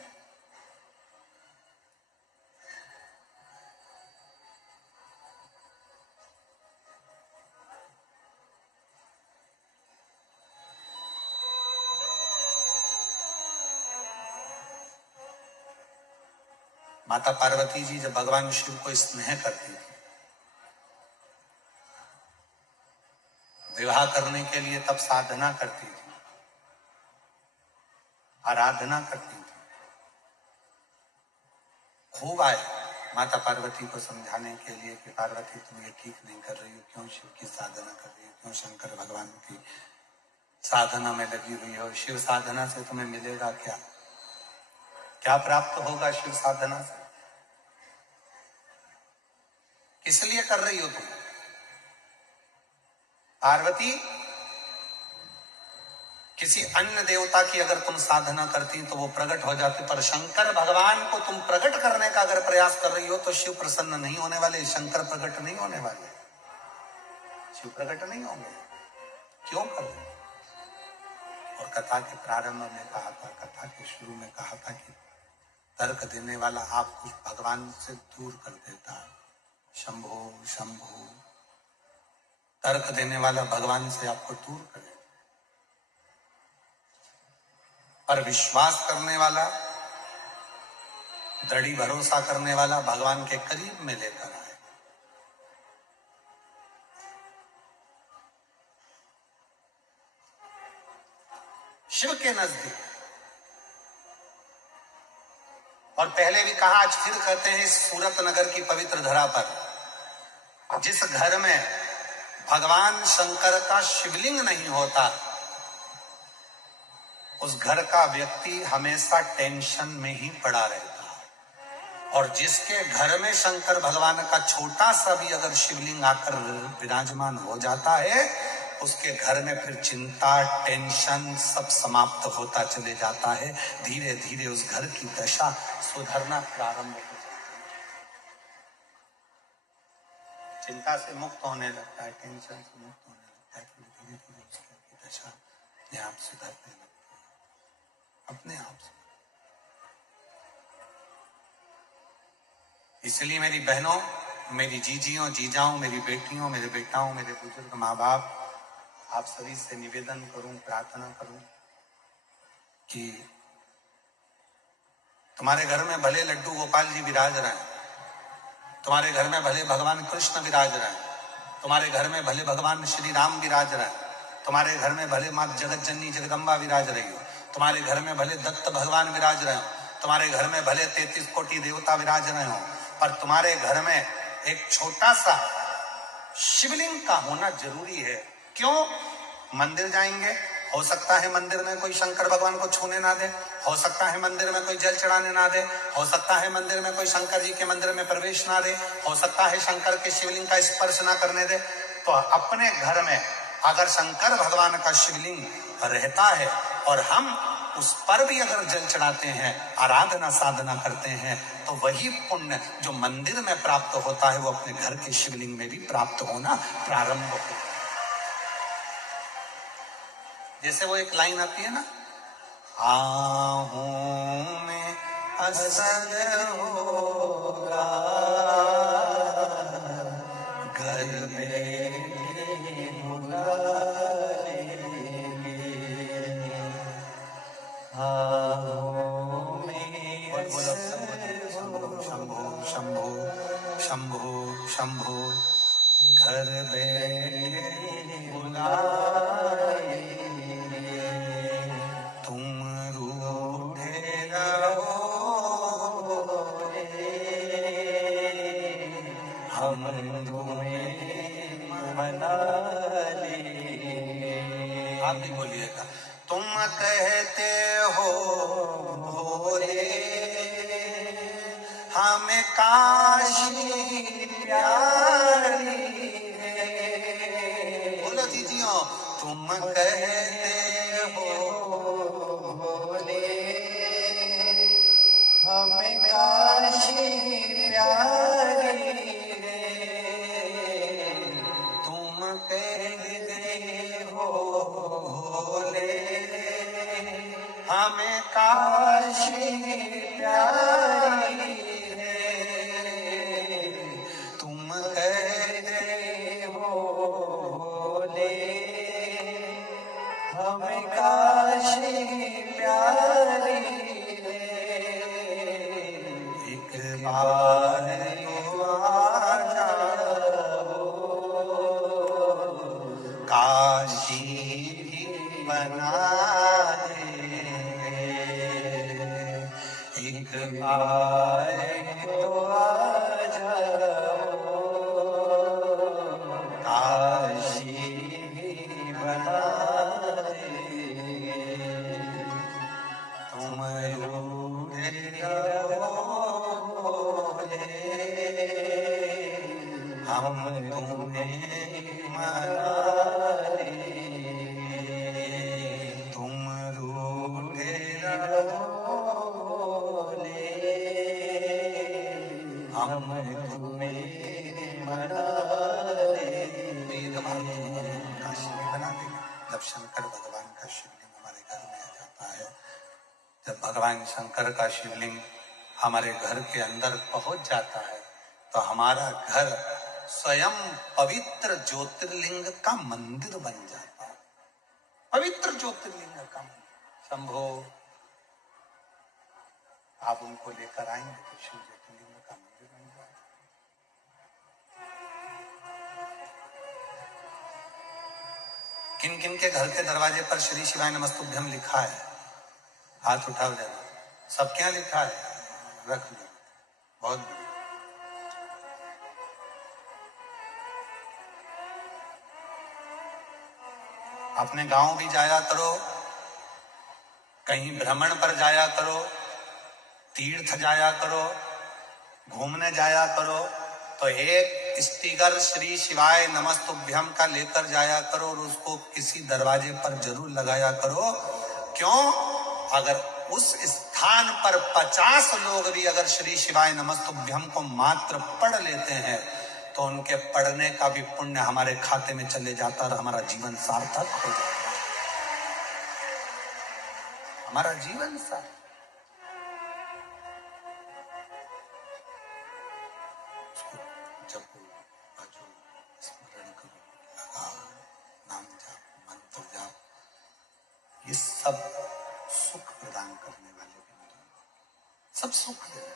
माता पार्वती जी जब भगवान शिव को स्नेह करती थी, विवाह करने के लिए तब साधना करती थी, आराधना करती थी, खूब आए माता पार्वती को समझाने के लिए कि पार्वती तुम ये ठीक नहीं कर रही हो, क्यों शिव की साधना कर रही हो, क्यों शंकर भगवान की साधना में लगी हुई हो, शिव साधना से तुम्हें मिलेगा क्या, क्या प्राप्त होगा शिव साधना से, किस लिए कर रही हो तुम। पार्वती किसी अन्य देवता की अगर तुम साधना करती तो वो प्रकट हो जाते, पर शंकर भगवान को तुम प्रकट करने का अगर प्रयास कर रही हो तो शिव प्रसन्न नहीं होने वाले, शंकर प्रकट नहीं होने वाले, शिव प्रकट नहीं होंगे। क्यों कर रहे हो? और कथा के प्रारंभ में कहा था, कथा के शुरू में कहा था कि तर्क देने वाला आपको भगवान से दूर कर देता है। शंभो शंभो, तर्क देने वाला भगवान से आपको दूर करे, पर विश्वास करने वाला, दृढ़ भरोसा करने वाला भगवान के करीब में लेकर आए। शिव के नजदीक। और पहले भी कहा, आज फिर कहते हैं, इस सूरत नगर की पवित्र धरा पर जिस घर में भगवान शंकर का शिवलिंग नहीं होता, उस घर का व्यक्ति हमेशा टेंशन में ही पड़ा रहता है। और जिसके घर में शंकर भगवान का छोटा सा भी अगर शिवलिंग आकर विराजमान हो जाता है, उसके घर में फिर चिंता, टेंशन सब समाप्त होता चले जाता है। धीरे धीरे उस घर की दशा सुधरना प्रारंभ हो जाती है, चिंता से मुक्त होने लगता है, टेंशन से मुक्त होने लगता है, फिर धीरे धीरे उस घर की दशा अपने आप सुधरने लगती है, अपने आप से। इसलिए मेरी बहनों, मेरी जीजियों, जीजाओं, मेरी बेटियों, मेरे बेटाओं, मेरे बुजुर्ग माँ बाप, आप सभी से निवेदन करूं, प्रार्थना करूं कि तुम्हारे घर में भले लड्डू गोपाल जी विराज रहे हैं, तुम्हारे घर में भले भगवान कृष्ण विराज रहे हैं, तुम्हारे घर में भले भगवान श्री राम विराज रहे हैं, तुम्हारे घर में भले माँ जगत जननी जगदम्बा विराज रही हो, तुम्हारे घर में भले दत्त भगवान विराज रहे हो, तुम्हारे घर में भले 33 कोटि देवता विराज रहे हो, पर तुम्हारे घर में एक छोटा सा शिवलिंग का होना जरूरी है। क्यों? मंदिर जाएंगे, हो सकता है मंदिर में कोई शंकर भगवान को छूने ना दे, हो सकता है मंदिर में कोई जल चढ़ाने ना दे, हो सकता है मंदिर में कोई शंकर जी के मंदिर में प्रवेश ना दे, हो सकता है शंकर के शिवलिंग का स्पर्श ना करने दे। तो अपने घर में अगर शंकर भगवान का शिवलिंग रहता है और हम उस पर भी अगर जल चढ़ाते हैं, आराधना साधना करते हैं, तो वही पुण्य जो मंदिर में प्राप्त होता है वो अपने घर के शिवलिंग में भी प्राप्त होना प्रारंभ होता है। जैसे वो एक लाइन आती है ना, आहूं में असर होगा, घर में बुला लेंगे, आहूं में शंभो शंभो शंभो शंभो, घर में बुला आप भी बोलिएगा। तुम कहते हो भोले हमें काशी प्यारी है, बोलो दीजियो, तुम कहते हो भोले हमें काशी प्यारी है, तुम कहते हो भोले हमें काशी प्यारी है, तुम कहते हो भोले हमें काशी प्यारी है, एक बार तो आ जाओ, काशी भी बना देंगे, एक बार मनाले, तुम रूठे रहोले, हम तुम्हें मनाले। वेद भारत काशी में बना देंगे। जब शंकर भगवान का शिवलिंग हमारे घर में आ जाता है, जब भगवान शंकर का शिवलिंग हमारे घर के अंदर पहुंच जाता है, तो हमारा घर स्वयं पवित्र ज्योतिर्लिंग का मंदिर बन जाता है। पवित्र ज्योतिर्लिंग का मंदिर। शंभो, आप उनको लेकर आएंगे तो शिव ज्योतिर्लिंग का मंदिर बन जाएगा। किन किन के घर के दरवाजे पर श्री शिवाय नमस्तुभ्यम लिखा है? हाथ उठाओ जरा। सब क्या लिखा है? रख लो। बहुत बढ़िया। अपने गांव भी जाया करो, कहीं भ्रमण पर जाया करो, तीर्थ जाया करो, घूमने जाया करो, तो एक स्टिकर श्री शिवाय नमस्तुभ्यम का लेकर जाया करो और उसको किसी दरवाजे पर जरूर लगाया करो। क्यों? अगर उस स्थान पर 50 लोग भी अगर श्री शिवाय नमस्तुभ्यम को मात्र पढ़ लेते हैं, तो उनके पढ़ने का भी पुण्य हमारे खाते में चले जाता और हमारा जीवन सार्थक हो जाता। हमारा जीवन सार्थक। जपो, भजो, स्मरण करो, लगाओ, नाम जाप, मंत्र जाप, ये सब सुख प्रदान करने वाले बिंदु, सब सुख दे रहे।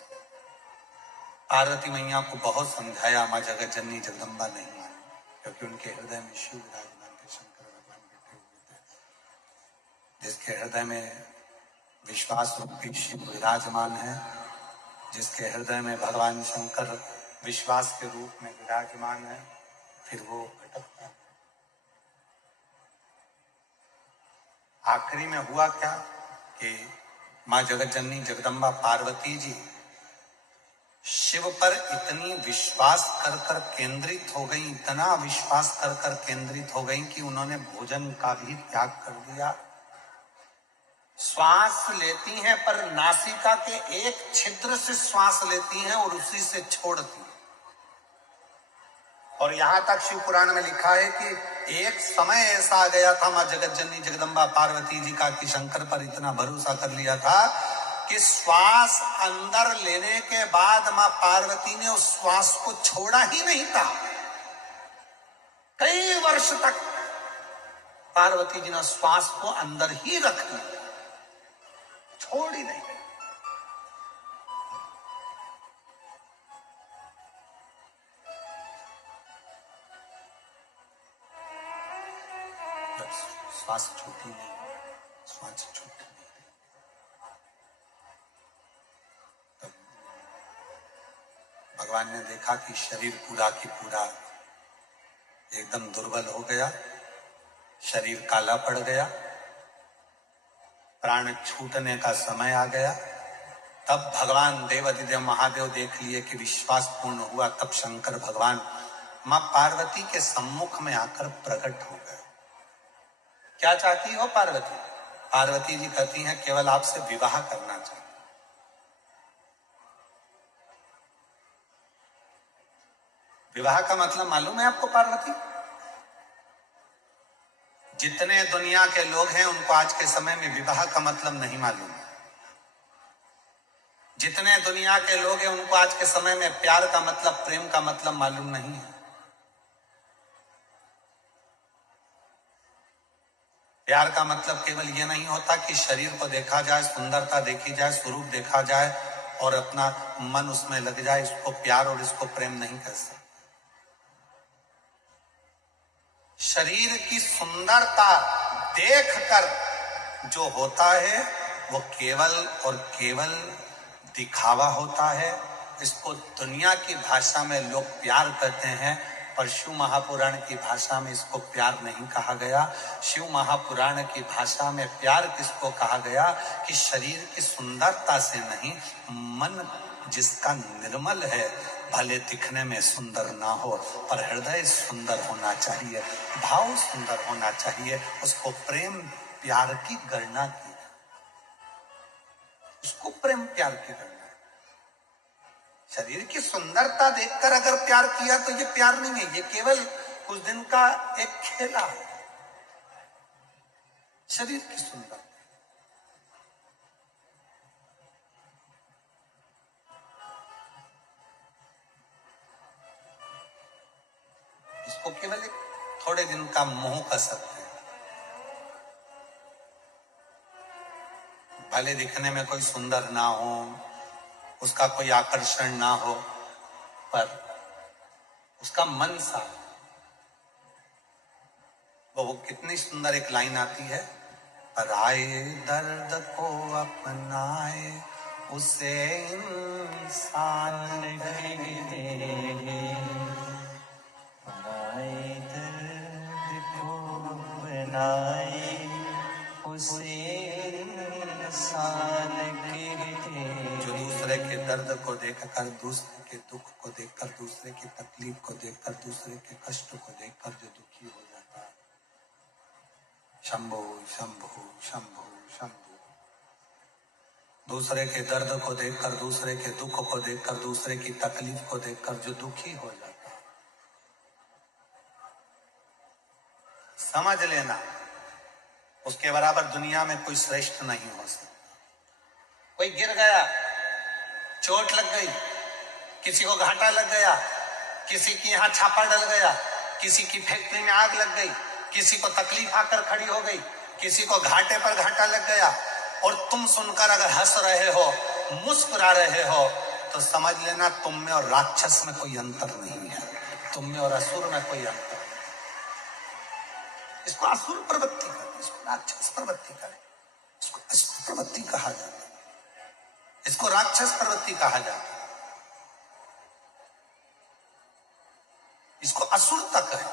पार्वती मैया को बहुत समझाया, माँ जगत जननी जगदम्बा नहीं मानी, क्योंकि उनके हृदय में शिव विराजमान थे, शंकर भगवान बैठे हुए थे। जिसके हृदय में विश्वास रूपी शिव विराजमान है, जिसके हृदय में भगवान शंकर विश्वास के रूप में विराजमान है, फिर वो भटकता है। आखिरी में हुआ क्या कि माँ जगत जननी जगदम्बा पार्वती जी शिव पर इतनी विश्वास कर कर केंद्रित हो गई, इतना विश्वास कर कर केंद्रित हो गई कि उन्होंने भोजन का भी त्याग कर दिया। श्वास लेती हैं पर नासिका के एक छिद्र से श्वास लेती हैं और उसी से छोड़ती हैं। और यहां तक शिव पुराण में लिखा है कि एक समय ऐसा आ गया था मां जगत जननी जगदम्बा पार्वती जी का कि शंकर पर इतना भरोसा कर लिया था कि श्वास अंदर लेने के बाद मां पार्वती ने उस श्वास को छोड़ा ही नहीं था। कई वर्ष तक पार्वती जी ने श्वास को अंदर ही रख लिया, छोड़ ही नहीं। श्वास छूटी नहीं, श्वास छूट नहीं। तब भगवान ने देखा कि शरीर पूरा की पूरा एकदम दुर्बल हो गया, शरीर काला पड़ गया, प्राण छूटने का समय आ गया। तब भगवान देवाधिदेव महादेव देख लिए कि विश्वास पूर्ण हुआ। तब शंकर भगवान मां पार्वती के सम्मुख में आकर प्रकट हो गए। क्या चाहती हो पार्वती? पार्वती जी कहती हैं केवल आपसे विवाह करना चाहती। विवाह का मतलब मालूम है आपको पार्वती? जितने दुनिया के लोग हैं उनको आज के समय में विवाह का मतलब नहीं मालूम। जितने दुनिया के लोग हैं उनको आज के समय में प्यार का मतलब, प्रेम का मतलब मालूम नहीं है। प्यार का मतलब केवल ये नहीं होता कि शरीर को देखा जाए, सुंदरता देखी जाए, स्वरूप देखा जाए और अपना मन उसमें लग जाए, इसको प्यार और इसको प्रेम नहीं कह सकते। शरीर की सुंदरता देखकर जो होता है वो केवल और केवल दिखावा होता है। इसको दुनिया की भाषा में लोग प्यार कहते हैं, पर शिव महापुराण की भाषा में इसको प्यार नहीं कहा गया। शिव महापुराण की भाषा में प्यार किसको कहा गया कि शरीर की सुंदरता से नहीं, मन जिसका निर्मल है, भले दिखने में सुंदर ना हो पर हृदय सुंदर होना चाहिए, भाव सुंदर होना चाहिए, उसको प्रेम प्यार की गणना की, उसको प्रेम प्यार की गणना। शरीर की सुंदरता देखकर अगर प्यार किया तो ये प्यार नहीं है, ये केवल कुछ दिन का एक खेला है। शरीर की सुंदरता, इसको केवल एक थोड़े दिन का मोह कह सकते हैं। भले दिखने में कोई सुंदर ना हो, उसका कोई आकर्षण ना हो, पर उसका मन सा, वो कितनी सुंदर एक लाइन आती है, पर आए दर्द को अपनाए उसे इंसान बनाए उसे इंसान कहते। जो दूसरे के दर्द को देखकर, दूसरे के दुख को देखकर, दूसरे की तकलीफ को देखकर, दूसरे के कष्ट को देखकर जो दुखी हो जाता है, शंभो शंभो शंभो शंभो। दूसरे के दर्द को देखकर, दूसरे के दुख को देखकर, दूसरे की तकलीफ को देखकर जो दुखी हो जाता है, समझ लेना उसके बराबर दुनिया में कोई श्रेष्ठ नहीं हो सकता। कोई गिर गया, चोट लग गई, किसी को घाटा लग गया, किसी की यहां छापा डल गया, किसी की फैक्ट्री में आग लग गई, किसी को तकलीफ आकर खड़ी हो गई, किसी को घाटे पर घाटा लग गया, और तुम सुनकर अगर हंस रहे हो, मुस्कुरा रहे हो, तो समझ लेना तुम में और राक्षस में कोई अंतर नहीं है, तुम में और असुर में कोई अंतर। इसको असुर प्रवृत्ति करे, इसको राक्षस प्रवृत्ति करे, इसको असुर प्रवृत्ति कहा जाता है, इसको राक्षस प्रवृत्ति कहा जाता है, इसको असुर तक है।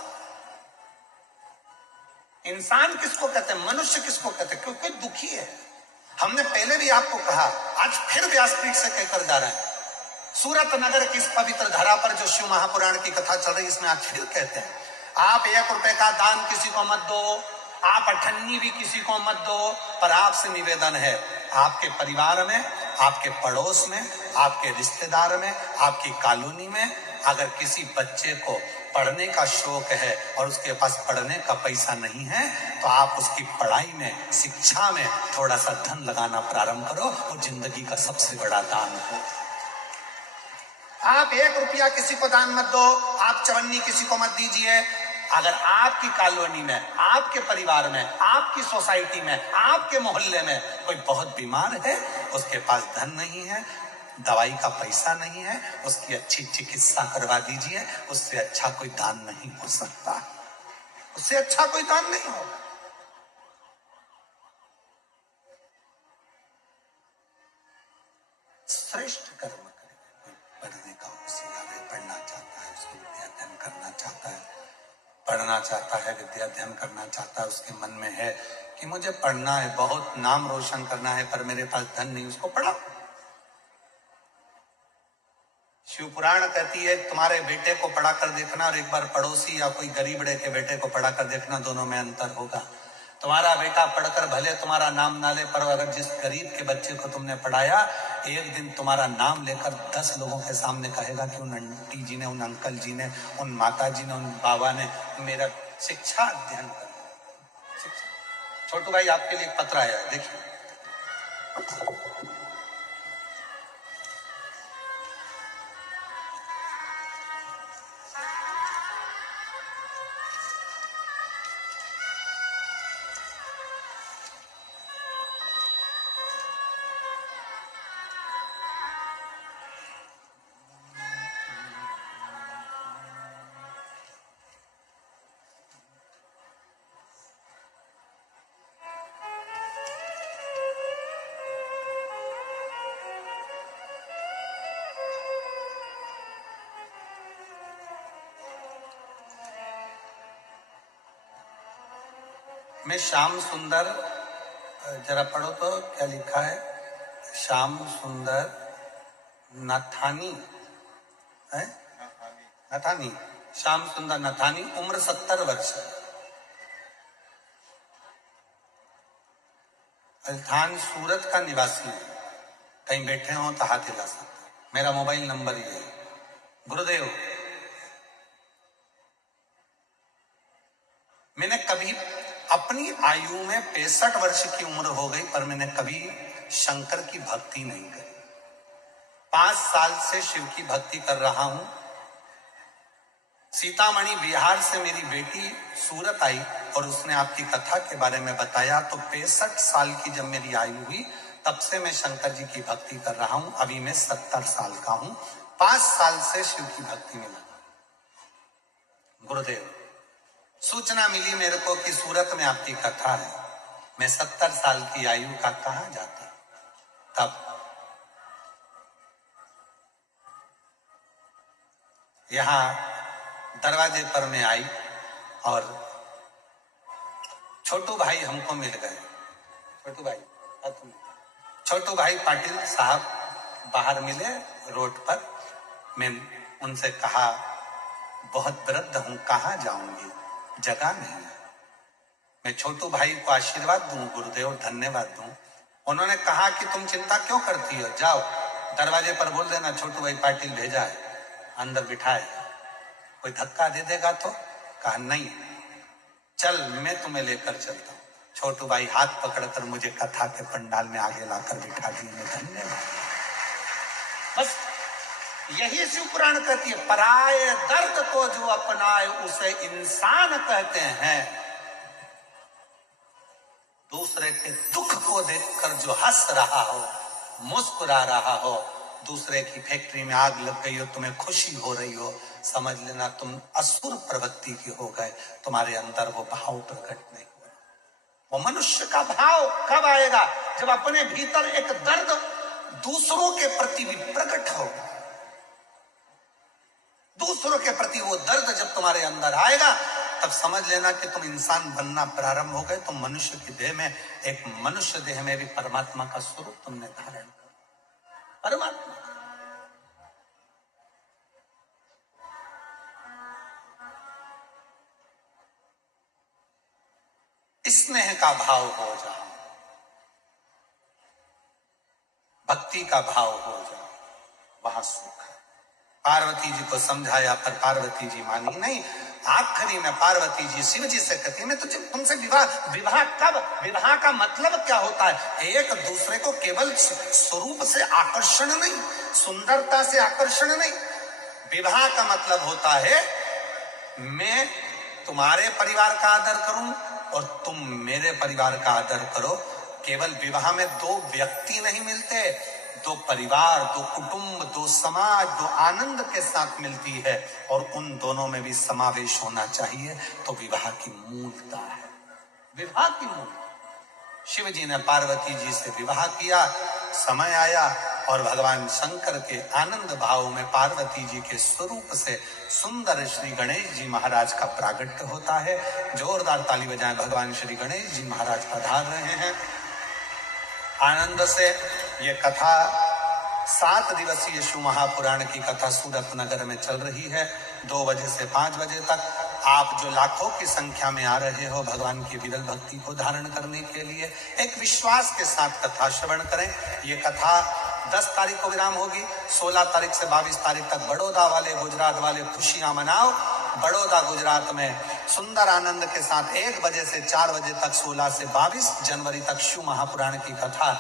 इंसान किसको कहते हैं, मनुष्य किसको कहते हैं, क्योंकि दुखी है। हमने पहले भी आपको कहा, आज फिर व्यासपीठ से कहकर जा रहे हैं, सूरत नगर की इस पवित्र धरा पर जो शिव महापुराण की कथा चल रही है, इसमें आज फिर कहते हैं, आप 1 रुपए का दान किसी को मत दो, आप 98 भी किसी को मत दो, पर आपसे निवेदन है, आपके परिवार में, आपके पड़ोस में, आपके रिश्तेदार में, आपकी कॉलोनी में अगर किसी बच्चे को पढ़ने का शौक है और उसके पास पढ़ने का पैसा नहीं है, तो आप उसकी पढ़ाई में, शिक्षा में थोड़ा सा धन लगाना प्रारंभ करो, वो जिंदगी का सबसे बड़ा दान हो। आप 1 रुपया किसी को दान मत दो, आप चवन्नी किसी को मत दीजिए। अगर आपकी कॉलोनी में, आपके परिवार में, आपकी सोसाइटी में, आपके मोहल्ले में कोई बहुत बीमार है, उसके पास धन नहीं है, दवाई का पैसा नहीं है, उसकी अच्छी चिकित्सा करवा दीजिए, उससे अच्छा कोई दान नहीं हो सकता, उससे अच्छा कोई दान नहीं होगा। श्रेष्ठ कर्म करें। कोई पढ़ने का होशियार है, पढ़ना चाहता है, उसको विद्या अध्ययन करना चाहता है, पढ़ना चाहता है, विद्या अध्ययन करना चाहता है, उसके मन में है कि मुझे पढ़ना है, बहुत नाम रोशन करना है, पर मेरे पास धन नहीं, उसको पढ़ाओ। शिव पुराण कहती है, तुम्हारे बेटे को पढ़ा कर देखना और एक बार पड़ोसी या कोई गरीबड़े के बेटे को पढ़ा कर देखना, दोनों में अंतर होगा। तुम्हारा बेटा पढ़कर भले तुम्हारा नाम ना ले, पर अगर जिस गरीब के बच्चे को तुमने पढ़ाया, एक दिन तुम्हारा नाम लेकर 10 लोगों के सामने कहेगा कि उन आंटी जी ने, उन अंकल जी ने, उन माता जी ने, उन बाबा ने मेरा शिक्षा अध्ययन कर। छोटू भाई आपके लिए एक पत्र आया है, देखिए। मैं श्याम सुंदर, जरा पढ़ो तो क्या लिखा है। श्याम सुंदर नथानी है, नथानी, श्याम सुंदर नथानी, उम्र 70 वर्ष, अल्थान सूरत का निवासी है। कहीं बैठे हो तो हाथ हिला सकते। मेरा मोबाइल नंबर ये है। गुरुदेव, मैंने कभी अपनी आयु में 65 वर्ष की उम्र हो गई, पर मैंने कभी शंकर की भक्ति नहीं करी। 5 साल से शिव की भक्ति कर रहा हूं। सीतामढ़ी बिहार से मेरी बेटी सूरत आई और उसने आपकी कथा के बारे में बताया, तो 65 साल की जब मेरी आयु हुई तब से मैं शंकर जी की भक्ति कर रहा हूं। अभी मैं 70 साल का हूं, 5 साल से शिव की भक्ति में लगा। गुरुदेव, सूचना मिली मेरे को कि सूरत में आपकी कथा है। मैं 70 साल की आयु का कहां जाता। तब यहां दरवाजे पर मैं आई और छोटू भाई हमको मिल गए। छोटू भाई पाटिल साहब बाहर मिले रोड पर। मैं उनसे कहा, बहुत वृद्ध हूं, कहां जाऊंगी, जगह नहीं है। मैं छोटू भाई को आशीर्वाद दूं, गुरुदेव धन्यवाद दूं। उन्होंने कहा कि तुम चिंता क्यों करती हो, जाओ दरवाजे पर बोल देना छोटू भाई पाटिल भेजा है, अंदर बिठाए। कोई धक्का दे देगा तो? कहा नहीं, चल मैं तुम्हें लेकर चलता हूं। छोटू भाई हाथ पकड़कर मुझे कथा के पंडाल में आगे लाकर बिठा दिए। धन्यवाद। बस यही शिव पुराण कहती है, पराये दर्द को जो अपनाए उसे इंसान कहते हैं। दूसरे के दुख को देखकर जो हंस रहा हो, मुस्कुरा रहा हो, दूसरे की फैक्ट्री में आग लग गई हो, तुम्हें खुशी हो रही हो, समझ लेना तुम असुर प्रवृत्ति के हो गए। तुम्हारे अंदर वो भाव प्रकट नहीं हुआ। वो मनुष्य का भाव कब आएगा? जब अपने भीतर एक दर्द दूसरों के प्रति भी प्रकट होगा। दूसरों के प्रति वो दर्द जब तुम्हारे अंदर आएगा, तब समझ लेना कि तुम इंसान बनना प्रारंभ हो गए। तुम मनुष्य की देह में, एक मनुष्य देह में भी परमात्मा का स्वरूप तुमने धारण कर। परमात्मा स्नेह का भाव हो जाओ, भक्ति का भाव हो जाओ, वहां सुख है। पार्वती जी को समझाया पर पार्वती जी मानी नहीं। आखिरी में पार्वती जी शिव जी से कहती है, मैं तुमसे विवाह कब? विवाह का मतलब क्या होता है? एक दूसरे को केवल स्वरूप से आकर्षण नहीं, सुंदरता से आकर्षण नहीं। विवाह का मतलब होता है मैं तुम्हारे परिवार का आदर करूं और तुम मेरे परिवार का आदर करो। केवल विवाह में दो व्यक्ति नहीं मिलते, दो परिवार, दो कुटुंब, दो समाज, दो आनंद के साथ मिलती है और उन दोनों में भी समावेश होना चाहिए। तो विवाह की मूलता है, विवाह की मूलता। शिव जी ने पार्वती जी से विवाह किया, समय आया और भगवान शंकर के आनंद भाव में पार्वती जी के स्वरूप से सुंदर श्री गणेश जी महाराज का प्रागट्य होता है। जोरदार ताली बजाएं, भगवान श्री गणेश जी महाराज पधार रहे हैं। आनंद से ये कथा 7 दिवसीय शिव महापुराण की कथा सूरत नगर में चल रही है। 2 बजे से 5 बजे तक आप जो लाखों की संख्या में आ रहे हो भगवान की विरल भक्ति को धारण करने के लिए, एक विश्वास के साथ कथा श्रवण करें। ये कथा 10 तारीख को विराम होगी। 16 तारीख से 22 तारीख तक बड़ौदा वाले, गुजरात वाले खुशियां मनाओ। बड़ौदा गुजरात में सुंदर आनंद के साथ 1 बजे से 4 बजे तक 16 से 22 जनवरी तक शिव महापुराण की कथा